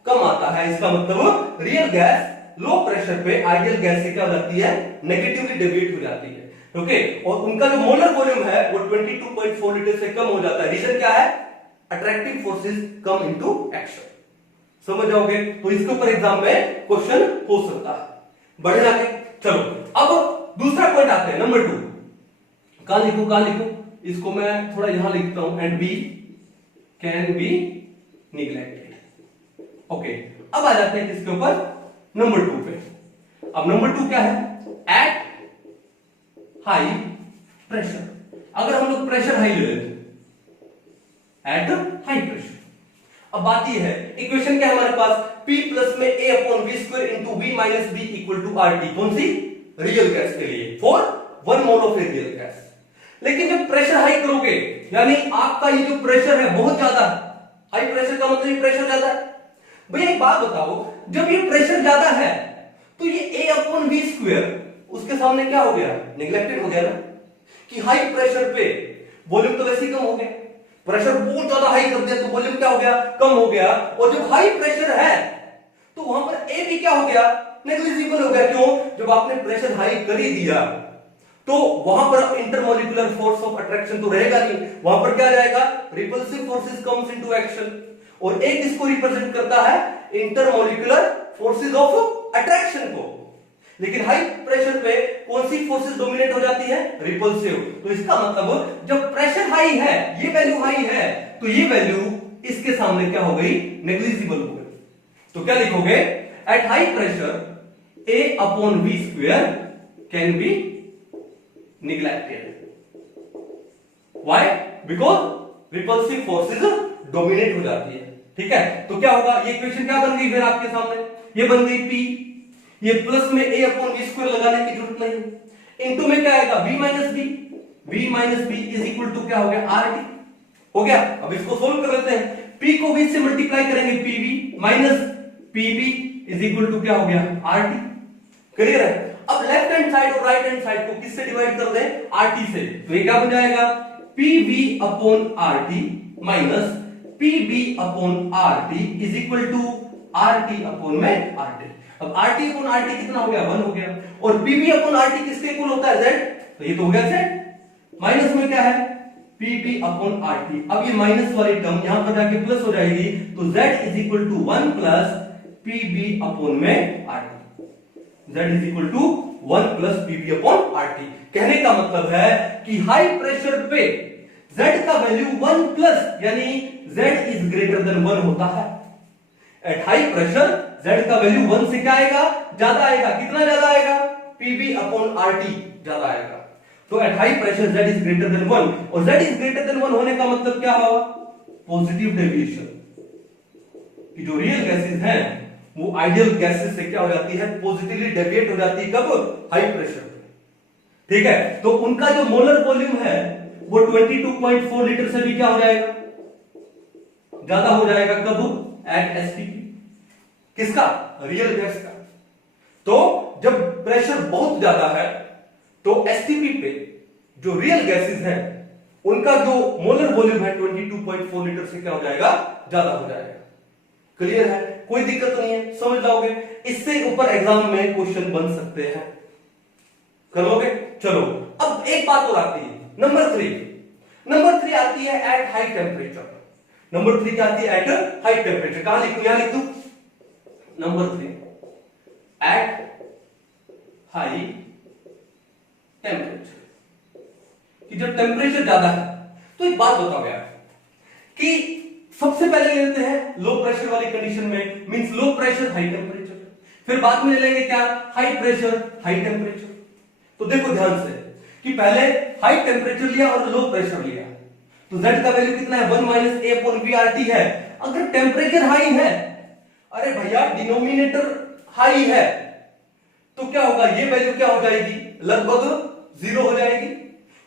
कम आता है। इसका मतलब रियल गैस लो प्रेशर पे आइडियल गैस से क्या हो जाती है? नेगेटिवली डेविएट हो जाती है। ओके, और उनका जो मोलर वॉल्यूम है वो 22.4 लीटर से कम हो जाता है। रीजन क्या है? Attractive forces come into action. समझ जाओगे? तो इसके ऊपर एग्जाम में क्वेश्चन हो सकता है। बढ़े आगे चलो। अब दूसरा पॉइंट आते हैं नंबर 2। कहां लिखूं? इसको मैं थोड़ा यहां लिखता हूं। And B can be neglected. Okay, अब आ जाते हैं किसके ऊपर? नंबर 2 पे। अब नंबर 2 क्या है? At high pressure. अगर हम लोग प्रेशर हाई ले लेते एट हाई प्रेशर। अब बात यह है, इक्वेशन क्या है हमारे पास? P प्लस में A upon V square into V minus B equal to RT। कौन सी? रियल गैस के लिए for 1 mole of a real gas. लेकिन जब प्रेशर हाई करोगे, यानी आपका ये जो प्रेशर है बहुत ज्यादा है, हाई प्रेशर का मतलब ये प्रेशर ज्यादा है। भैया एक बात बताओ, जब ये प्रेशर ज्यादा है तो ये A अपॉन V स्क्वायर उसके सामने क्या हो गया? निगलेक्टेड हो गया ना। कि हाई प्रेशर पे वॉल्यूम तो वैसे ही कम हो गया, प्रेशर बहुत ज्यादा हाई कर दिया तो वॉल्यूम क्या हो गया? कम हो गया। और जब हाई प्रेशर है तो वहां पर ए भी क्या हो गया? नेग्लिजिबल हो गया। क्यों? जब आपने प्रेशर हाई कर ही दिया तो वहां पर इंटरमोलिकुलर फोर्स ऑफ अट्रैक्शन तो रहेगा नहीं, वहां पर क्या जाएगा? Repulsive forces comes into action. और एक इसको रिप्रेजेंट करता है इंटरमोलिकुलर फोर्सेस ऑफ अट्रैक्शन को। लेकिन हाई प्रेशर पे कौन सी फोर्सेस डोमिनेट हो जाती है? रिपल्सिव। तो इसका मतलब जब प्रेशर हाई है, ये वैल्यू हाई है, तो ये वैल्यू इसके सामने क्या हो गई? नेग्लिजिबल हो गई। तो क्या लिखोगे? Eight high pressure A upon V square can be neglected. Why? Because repulsive forces dominate हो जाती है। ठीक है, तो क्या होगा? ये इक्वेशन क्या बन गई फिर आपके सामने? ये बन गई P। ये प्लस में A अपॉन V स्क्वायर लगाने की जरूरत नहीं। इनटू में क्या आएगा? V minus B। V minus B is equal to क्या हो गया? RT। हो गया। अब इसको सोल्व कर लेते हैं। P को V से मल्टीप्लाई करेंगे, PV minus PV is equal to क्या हो गया? RT। क्लियर है? अब लेफ्ट हैंड साइड और राइट हैंड साइड को किससे डिवाइड कर दें? RT से। तो ये क्या बन जाएगा? PV upon RT minus PV upon RT is equal to RT upon में RT। अब RT अपॉन RT कितना हो गया? 1 हो गया। और PV अपॉन RT किसके इक्वल होता है? Z। तो ये तो हो गया Z। माइनस में क्या है? PV upon RT। अब ये माइनस वाली टर्म यहां पर जाके प्लस हो जाएगी, तो Z is equal to 1 plus PV upon में RT। Z is equal to 1 plus PV upon RT। कहने का मतलब है कि हाई प्रेशर पे Z का वैल्यू 1 प्लस, यानी Z इज ग्रेटर देन 1 होता है। एट हाई प्रेशर Z का वैल्यू 1 से क्या आएगा? ज्यादा आएगा। कितना ज्यादा आएगा? PV अपॉन RT ज्यादा आएगा। तो at high pressure Z is greater than 1, और Z इज ग्रेटर देन 1 होने का मतलब क्या हुआ? Positive deviation. कि जो रियल गैसेस हैं वो आइडियल गैसेस से क्या हो जाती है? पॉजिटिवली डेविएट हो जाती है। कब? हाई प्रेशर पे। ठीक है, तो उनका जो मोलर वॉल्यूम है वो 22.4 लीटर से भी क्या हो जाएगा? ज्यादा हो जाएगा। कब? At STP. किसका? रियल गैस का। तो जब प्रेशर बहुत ज्यादा है तो एसटीपी पे जो रियल गैसेस हैं उनका जो मोलर वॉल्यूम है 22.4 लीटर से क्या हो जाएगा? ज्यादा हो जाएगा। क्लियर है? कोई दिक्कत नहीं है, समझ जाओगे। इससे ऊपर एग्जाम में क्वेश्चन बन सकते हैं। करोगे? चलो, अब एक बात और आती है नंबर 3 आती है एट हाई टेम्परेचर। नंबर 3 क्या आती है? At high temperature. कहां लिखूं? यहां लिख दूं नंबर 3 एट हाई टेम्परेचर, कि जब टेम्परेचर ज्यादा है। तो एक बात बताओ यार कि सबसे पहले लेते हैं लो प्रेशर वाली कंडीशन में, means low pressure high temperature, फिर बाद में ले लेंगे क्या? High pressure high temperature. तो देखो ध्यान से कि पहले हाई टेम्परेचर लिया और लो प्रेशर लिया, तो Z का वैल्यू कितना है? 1 माइनस ए अपॉन वी आर टी है। अगर टेम्परेचर हाई है, अरे भैया डिनोमिनेटर हाई है, तो क्या होगा? ये वैल्यू क्या हो जाएगी? लगभग 0 हो जाएगी,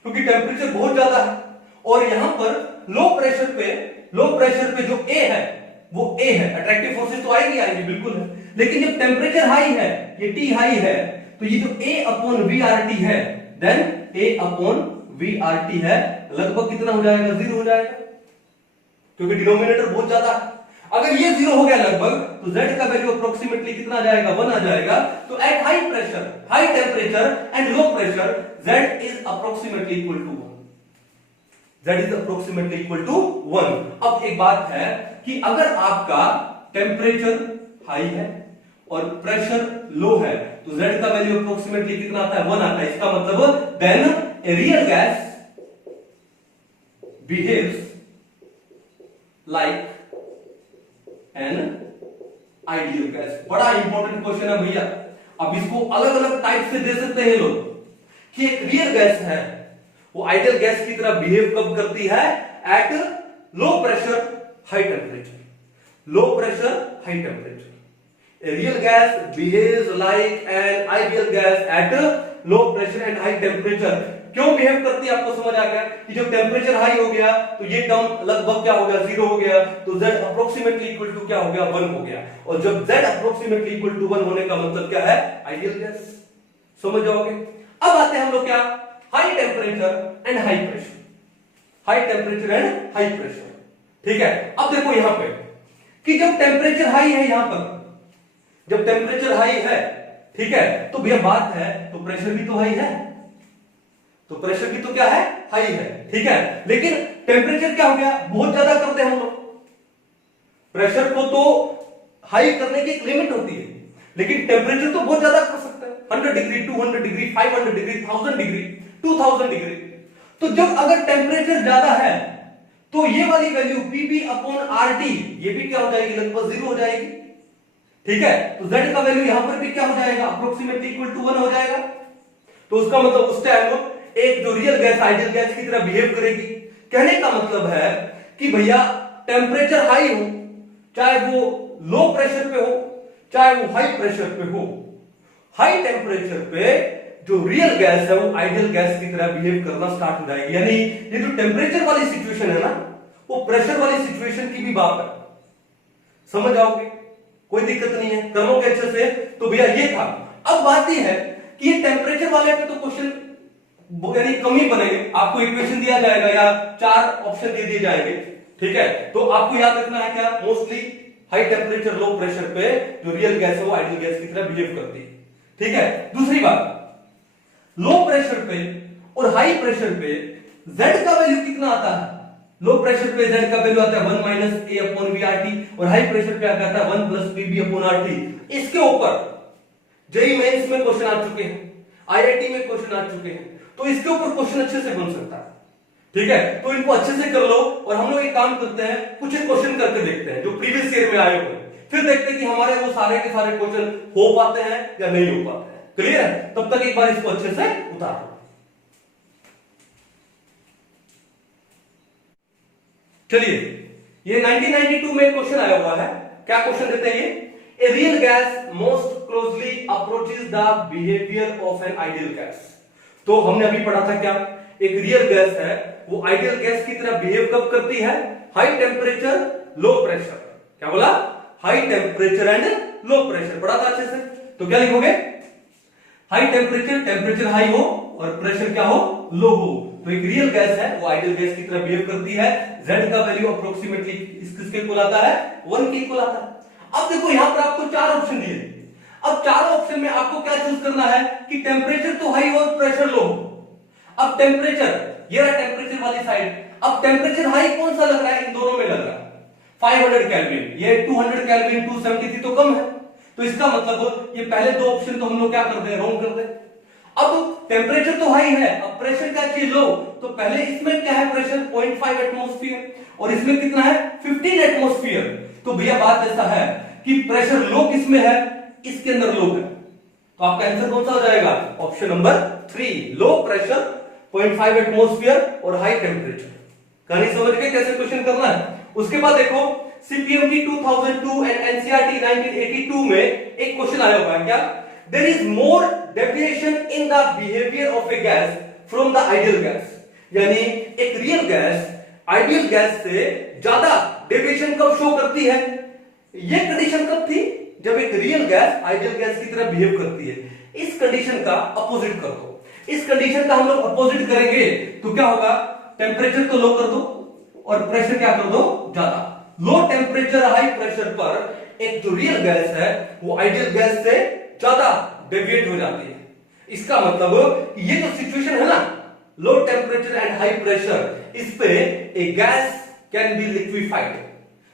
क्योंकि टेम्परेचर बहुत ज्यादा है। और यहां पर लो प्रेशर पे जो A है वो A है, अट्रैक्टिव फोर्सेस तो आएंगी बिल्कुल है, लेकिन जब टेम्परेचर हाई है, ये T हाई है, तो ये जो A upon V R T है, then A upon V R T है, लगभग कितना हो जाएगा? 0 हो जाएगा, क्योंकि डिनोमिनेटर बहुत ज्यादा है। अगर ये 0 हो गया लगभग, तो Z का वैल्यू अप्रोक्सीमेटली कितना आ जाएगा? 1 आ जाएगा। तो at high pressure, high temperature and low pressure Z is approximately equal to 1। Z is approximately equal to 1। अब एक बात है कि अगर आपका टेम्परेचर हाई है और प्रेशर लो है, तो Z का वैल्यू अप्रोक्सीमेटली कितना आता है? 1 आता है। इसका मतलब then a real gas behaves like an ideal gas. बड़ा इंपॉर्टेंट क्वेश्चन है भैया। अब इसको अलग अलग टाइप से दे सकते हैं लोग कि एक रियल गैस है, वो आइडियल गैस की तरह बिहेव कब करती है? At low pressure high temperature. Low pressure high temperature, A real gas behaves like an ideal gas at low pressure and high temperature. क्यों बिहेव करती है? आपको समझ आ गया कि जब टेम्परेचर हाई हो गया तो ये टर्म लगभग क्या हो गया? 0 हो गया, तो Z अप्रोक्सीमेटली इक्वल टू क्या हो गया? 1 हो गया। और जब Z अप्रोक्सीमेटली इक्वल टू 1 होने का मतलब क्या है? Ideal gas. समझ जाओगे। अब आते हैं हम लोग क्या? High temperature and high pressure. High temperature and high pressure, ठीक है। अब देखो यहां पे कि जब टेम्परेचर हाई है, यहां पर जब टेम्परेचर हाई है, ठीक है, तो भैया बात है तो प्रेशर भी तो हाई है, तो प्रेशर भी तो क्या है? हाई है, ठीक है। लेकिन टेम्परेचर क्या हो गया? बहुत ज्यादा करते हैं हम लोग। प्रेशर को तो हाई करने की एक लिमिट होती है, लेकिन टेम्परेचर तो बहुत ज्यादा कर सकते हैं। 100 degree, 200 degree, 500 degree, 1000 degree, 2000 degree. तो जब अगर टेम्परेचर ज्यादा है, तो ये वाली वैल्यू पीबी अपॉन आरटी, ये भी क्या हो जाएगी? लगभग 0 हो जाएगी, ठीक है। तो Z का वैल्यू यहां पर भी क्या हो जाएगा? अप्रोक्सीमेटली इक्वल टू 1 हो जाएगा। तो उसका मतलब उस टाइम एक जो रियल गैस आइडियल गैस की तरह बिहेव करेगी। कहने का मतलब है कि भैया टेम्परेचर हाई हो, चाहे वो लो प्रेशर पे हो, चाहे वो हाई प्रेशर पे हो, हाई टेम्परेचर पे जो रियल गैस है वो आइडियल गैस की तरह बिहेव करना स्टार्ट हो जाएगी। यानी ये जो टेम्परेचर वाली सिचुएशन है ना, वो प्रेशर वाली सिचुएशन की भी बात है। समझ आओगे? कोई दिक्कत नहीं है, करोगे अच्छे से। तो भैया ये था। अब बात यह है कि ये टेम्परेचर वाले पे तो क्वेश्चन यानी कम ही बनेंगे। आपको इक्वेशन दिया जाएगा या 4 ऑप्शन दे दिए जाएंगे, ठीक है। तो आपको याद रखना है क्या? Mostly high temperature low pressure पे जो रियल गैस है वो आइडियल गैस की तरह बिहेव करती है, ठीक है। दूसरी बात, लो प्रेशर पे और हाई प्रेशर पे Z का वैल्यू कितना आता है? लो प्रेशर पे Z का वैल्यू आता है 1 माइनस ए अपॉन वी आर टी, और हाई प्रेशर पे आता है 1 plus PB upon R T. इसके ऊपर जेईई मेंस में क्वेश्चन आ चुके हैं, आईआईटी में क्वेश्चन आ चुके हैं, तो इसके ऊपर क्वेश्चन अच्छे से बन सकता है, ठीक है। तो इनको अच्छे से कर लो। और हम लोग एक काम करते हैं, कुछ क्वेश्चन करके देखते हैं जो प्रीवियस ईयर में आए हुए, फिर देखते हैं कि हमारे वो सारे के सारे क्वेश्चन हो पाते हैं या नहीं हो पाते हैं। क्लियर है? तब तक एक बार इसको अच्छे से उतारो। चलिए, ये 1992 में क्वेश्चन आया हुआ है। क्या क्वेश्चन देते हैं ये? A real gas most closely approaches the behavior of an ideal gas। तो हमने अभी पढ़ा था क्या? एक रियल गैस है, वो आइडियल गैस की तरह बिहेव कब करती है? High temperature low pressure. क्या बोला? High temperature and low pressure. पढ़ा था अच्छे से? तो क्या लिखोगे? हाई टेम्परेचर, टेम्परेचर हाई हो और प्रेशर क्या हो? लो हो। तो एक रियल गैस है, वो आइडियल गैस की तरह बिहेव करती है। Z का वैल्यू अप्रोक्सीमेटली किसके इक्वल आता है? 1 के इक्वल आता है। अब देखो यहां पर आपको 4 ऑप्शन दिए। अब चारों ऑप्शन में आपको क्या चूज करना है कि टेम्परेचर तो हाई और प्रेशर लो। अब टेम्परेचर ये रहा टेम्परेचर वाली साइड। अब टेम्परेचर हाई कौन सा लग रहा है, इन दोनों में लग रहा है 500 केल्विन, ये 200 केल्विन 273 तो कम है, तो इसका मतलब ये पहले दो ऑप्शन तो हम लोग क्या कर दे, रॉन्ग कर दे। अब टेम्परेचर तो हाई है, अब प्रेशर क्या चीज लो, तो पहले इसमें क्या है प्रेशर 0.5 एटमॉस्फेयर और इसमें कितना है 15 एटमॉस्फेयर। तो भैया बात ऐसा है कि प्रेशर लो किसमें है, इसके अंदर लो है, तो आपका आंसर कौन सा हो जाएगा, option number 3, low pressure 0.5 atmosphere और हाई टेम्परेचर। कहानी समझ गए कैसे क्वेश्चन करना है। उसके बाद देखो सीपीएमटी 2002 एंड एनसीईआरटी 1982 में एक क्वेश्चन आया हुआ है, क्या, there is more deviation in the behaviour of a gas from the ideal gas, यानी एक रियल गैस आइडियल गैस से ज्यादा डेविएशन कब शो करती है, ये कंडीशन कब थी, जब एक रियल गैस आइडियल गैस की तरह बिहेव करती है। इस कंडीशन का अपोजिट कर दो, इस कंडीशन का हम लोग अपोजिट करेंगे तो क्या होगा, टेम्परेचर तो लो कर दो और प्रेशर क्या कर दो, ज्यादा। लो टेम्परेचर हाई प्रेशर पर एक जो रियल गैस है वो आइडियल गैस से ज्यादा डेविएट हो जाती है। इसका मतलब ये जो सिचुएशन है ना, लो टेम्परेचर एंड हाई प्रेशर, इस पे ए गैस कैन बी लिक्विफाइड,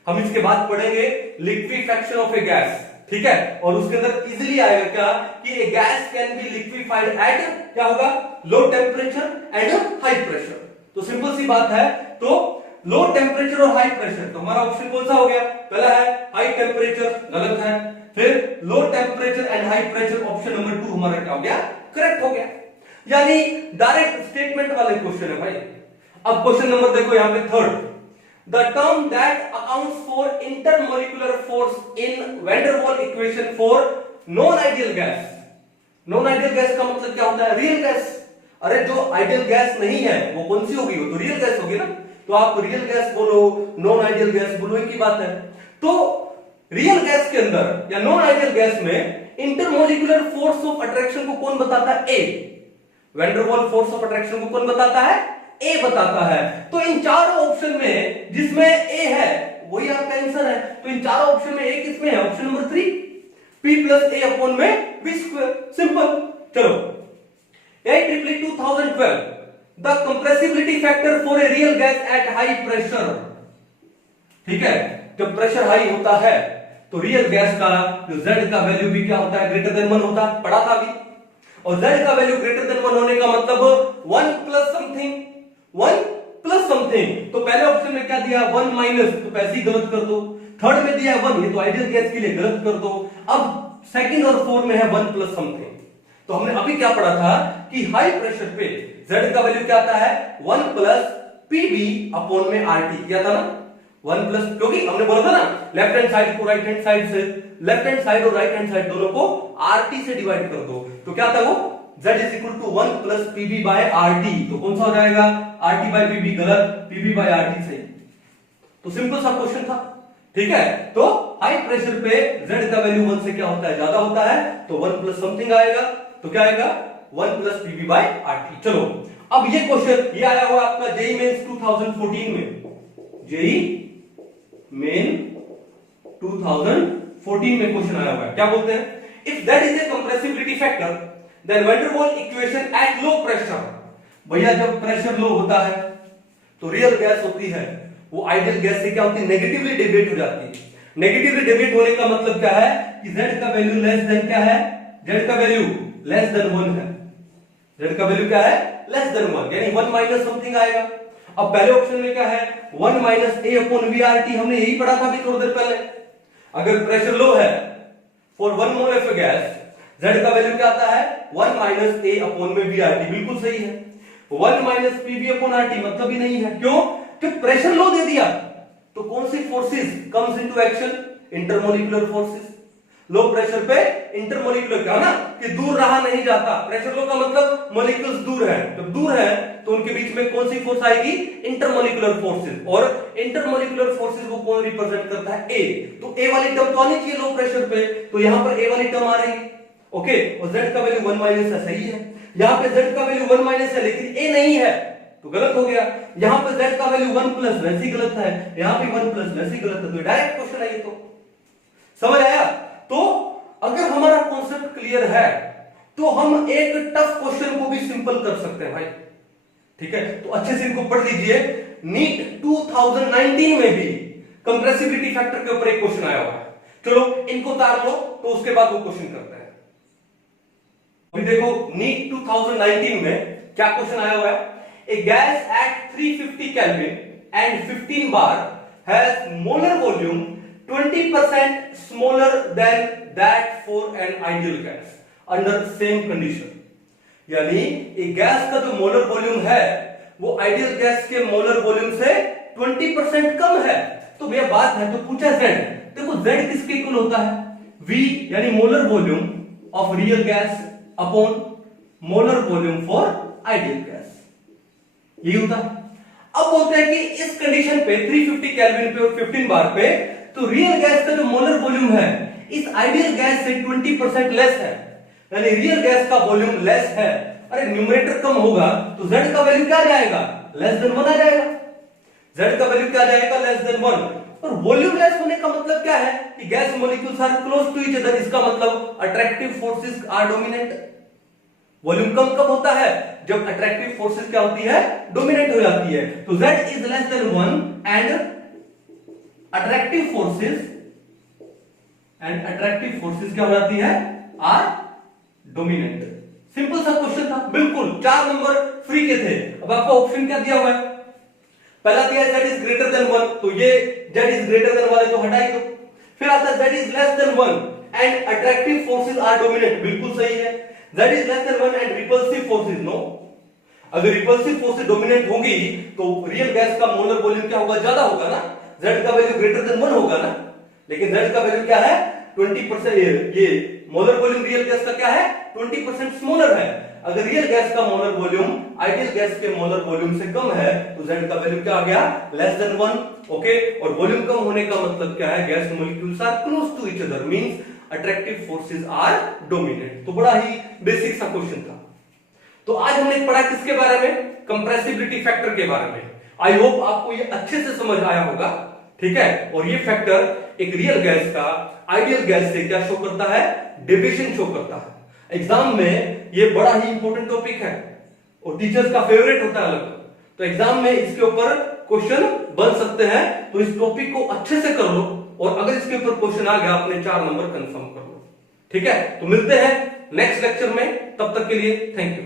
हम इसके बाद पढ़ेंगे लिक्विफेक्शन ऑफ ए गैस, ठीक है, और उसके अंदर इजीली आएगा क्या कि a gas can be liquefied at क्या होगा, low temperature and high pressure. तो सिंपल सी बात है, तो लो टेम्परेचर और हाई प्रेशर, तो हमारा ऑप्शन कौन सा हो गया, पहला है हाई टेम्परेचर, गलत है, फिर लो temperature and high pressure, option number 2 हमारा क्या हो गया, करेक्ट हो गया। यानी डायरेक्ट स्टेटमेंट वाले क्वेश्चन है भाई। अब क्वेश्चन नंबर देखो यहां पे third, the term that accounts for intermolecular force in van der Waals equation for non ideal gas. Non ideal gas का मतलब क्या होता है, रियल गैस। अरे जो आइडियल गैस नहीं है वो कौन सी होगी, वो तो रियल गैस होगी ना, तो आप रियल गैस बोलो नॉन आइडियल गैस बोलो, एक ही बात है। तो रियल गैस के अंदर या नॉन आइडियल गैस में इंटरमोलिकुलर फोर्स ऑफ अट्रैक्शन को कौन बताता है, ए। वैन डर वाल फोर्स ऑफ अट्रैक्शन को कौन बताता है, ए बताता है। तो इन चारों ऑप्शन में जिसमें ए है वही आपका आंसर है। तो इन चारों ऑप्शन में ए किसमें है, ऑप्शन नंबर 3, P प्लस ए अपॉन में बी स्क्वायर, सिंपल। चलो AEEE 2012, the compressibility factor for a real gas at high pressure, ठीक है, जब प्रेशर हाई होता है तो रियल गैस का जो Z का वैल्यू भी क्या होता है, ग्रेटर देन 1 होता है, पढ़ा था अभी। और Z का वैल्यू ग्रेटर देन 1 होने का मतलब 1 प्लस समथिंग, 1 प्लस समथिंग। तो पहले ऑप्शन में क्या दिया, 1 माइनस, तो पैसे ही गलत कर दो। थर्ड में दिया 1, ये तो आइडियल गैस के लिए गलत कर दो। अब सेकंड और फोर्थ में है 1 प्लस समथिंग। तो हमने अभी क्या पढ़ा था कि हाई प्रेशर पे Z का वैल्यू क्या आता है, 1 प्लस पीबी अपॉन में आरटी, क्या था ना 1 प्लस, क्योंकि हमने बोला था ना लेफ्ट हैंड साइड को राइट हैंड साइड से, लेफ्ट हैंड साइड और राइट हैंड साइड दोनों को आरटी से डिवाइड कर दो, तो क्या था वो Z is equal to 1 plus PB by RT. तो कौन सा हो जाएगा, आरटी बाय पीबी गलत, पीबी बाय आरटी सही। तो सिंपल सा क्वेश्चन था, ठीक है। तो हाई प्रेशर पे Z का वैल्यू 1 से क्या होता है, ज्यादा होता है, तो 1 प्लस समथिंग आएगा, तो क्या आएगा 1 प्लस पीबी बाय आरटी। चलो अब ये क्वेश्चन ये आया हुआ आपका जेई मेंस 2014 में, जेई मेन 2014 में क्वेश्चन आया हुआ है, क्या बोलते हैं, if that is a compressibility factor then van der Waals equation at low pressure. भैया जब प्रेशर लो होता है तो रियल गैस होती है वो आइडियल गैस से क्या होती है, नेगेटिवली डेविएट हो जाती है। नेगेटिवली डेविएट होने का मतलब क्या है कि Z का वैल्यू लेस देन क्या है, Z का वैल्यू लेस देन 1 है, Z का वैल्यू क्या है, लेस देन 1, यानी 1 माइनस समथिंग आएगा। अब पहले ऑप्शन में क्या है, 1 माइनस ए अपॉन वी आर टी, हमने यही पढ़ा था अभी थोड़ी देर पहले। अगर प्रेशर लो है for 1 mole of gas, Z का वैल्यू क्या आता है, 1 माइनस ए अपॉन में वी आर टी, बिल्कुल सही है। 1 minus PB upon R T मतलब ही नहीं है, क्यों, कि प्रेशर लो दे दिया तो कौन सी forces comes into action, intermolecular forces. Low pressure पे इंटरमोलिकुलर क्या ना कि दूर रहा नहीं जाता, प्रेशर लो का मतलब मॉलिक्यूल्स दूर है, जब दूर है तो उनके बीच में कौन सी फोर्स आएगी, इंटरमोलिकुलर फोर्सेस। और इंटरमोलिकुलर फोर्सेस को कौन रिप्रेजेंट करता है, ए। तो ए वाली टर्म तो आनी चाहिए लो प्रेशर पे, तो यहां पर ए वाली टर्म आ रही है, ओके। और Z का वैल्यू 1 माइनस है, सही है। यहां पे Z का वैल्यू 1 माइनस है लेकिन ए नहीं है, तो गलत हो गया। यहां पे Z का वैल्यू 1 प्लस वैसे ही गलत है, यहां पे 1 प्लस वैसे ही गलत है, तो डायरेक्ट क्वेश्चन है ये, तो समझ आया। तो अगर हमारा कॉन्सेप्ट क्लियर है तो हम एक टफ क्वेश्चन को भी सिंपल कर सकते हैं भाई, ठीक है, तो अच्छे से इनको पढ़ लीजिए। नीट 2019 में भी कंप्रेसिबिलिटी फैक्टर के ऊपर एक क्वेश्चन आया हुआ है। चलो इनको उतार लो, तो उसके बाद वो क्वेश्चन करते हैं। अभी देखो नीट 2019 में क्या क्वेश्चन आया हुआ है। A gas at 350 kelvin and 15 bar has molar volume 20% smaller than that for an ideal gas under same condition. यानी एक गैस का जो मोलर वॉल्यूम है वो आइडियल गैस के मोलर वॉल्यूम से 20% कम है। तो भैया बात है, तो पूछा Z। देखो Z किसके इक्वल होता है, V यानी molar volume of real gas upon molar volume for ideal gas, यही होता है। अब बोलते हैं कि इस कंडीशन पे 350 केल्विन पे और 15 बार पे तो रियल गैस का जो मोलर वॉल्यूम है इस आइडियल गैस से 20% लेस है, यानी रियल गैस का वॉल्यूम लेस है। अरे न्यूमरेटर कम होगा तो Z का वैल्यू क्या आ जाएगा, लेस देन 1 आ जाएगा। Z का वैल्यू क्या आ जाएगा, लेस देन 1। और वॉल्यूम लेस होने का मतलब क्या है कि gas molecules are close to each other, इसका मतलब attractive forces are dominant. Volume कम कब होता है, जब अट्रैक्टिव फोर्सेस क्या होती है, डोमिनेंट हो जाती है। तो Z is less than 1 and attractive forces क्या हो जाती है, आर डोमिनेंट। सिंपल सा क्वेश्चन था, बिल्कुल 4 नंबर फ्री के थे। अब आपको ऑप्शन क्या दिया हुआ है, पहला दिया Z इज ग्रेटर देन 1, तो ये Z इज ग्रेटर देन 1 है तो हटा ही दो। फिर आता है Z is less than 1 and attractive forces are dominant, बिल्कुल सही है। Z is less than 1 and repulsive forces, no. अगर रिपल्सिव फोर्सेस डोमिनेंट होगी तो रियल गैस का मोलर वॉल्यूम क्या होगा, ज्यादा होगा ना, Z का वैल्यू ग्रेटर देन 1 होगा ना। लेकिन Z का वैल्यू क्या है, 20%। ये मोलर वॉल्यूम रियल गैस का क्या है, 20% स्मॉलर है। अगर रियल गैस का मोलर वॉल्यूम आइडियल गैस के मोलर वॉल्यूम से कम है तो Z का वैल्यू क्या आ गया, लेस देन 1। ओके, और वॉल्यूम कम होने का मतलब क्या है, gas molecules are close to each other, means attractive forces are dominant. तो बड़ा ही बेसिक सा क्वेश्चन था। तो आज हमने पढ़ा किसके बारे में, कंप्रेसिबिलिटी फैक्टर के बारे में। आई होप आपको ये अच्छे से समझ आया होगा, ठीक है। और ये फैक्टर एक रियल गैस का आइडियल गैस से क्या शो करता है, डेविएशन शो करता है। एग्जाम में ये बड़ा ही इंपॉर्टेंट टॉपिक है और टीचर्स का फेवरेट होता है अलग। तो एग्जाम में इसके ऊपर क्वेश्चन बन सकते हैं, तो इस टॉपिक को अच्छे से कर लो और अगर इसके ऊपर क्वेश्चन आ गया अपने 4 नंबर कंफर्म कर लो, ठीक है। तो मिलते हैं नेक्स्ट लेक्चर में, तब तक के लिए थैंक यू।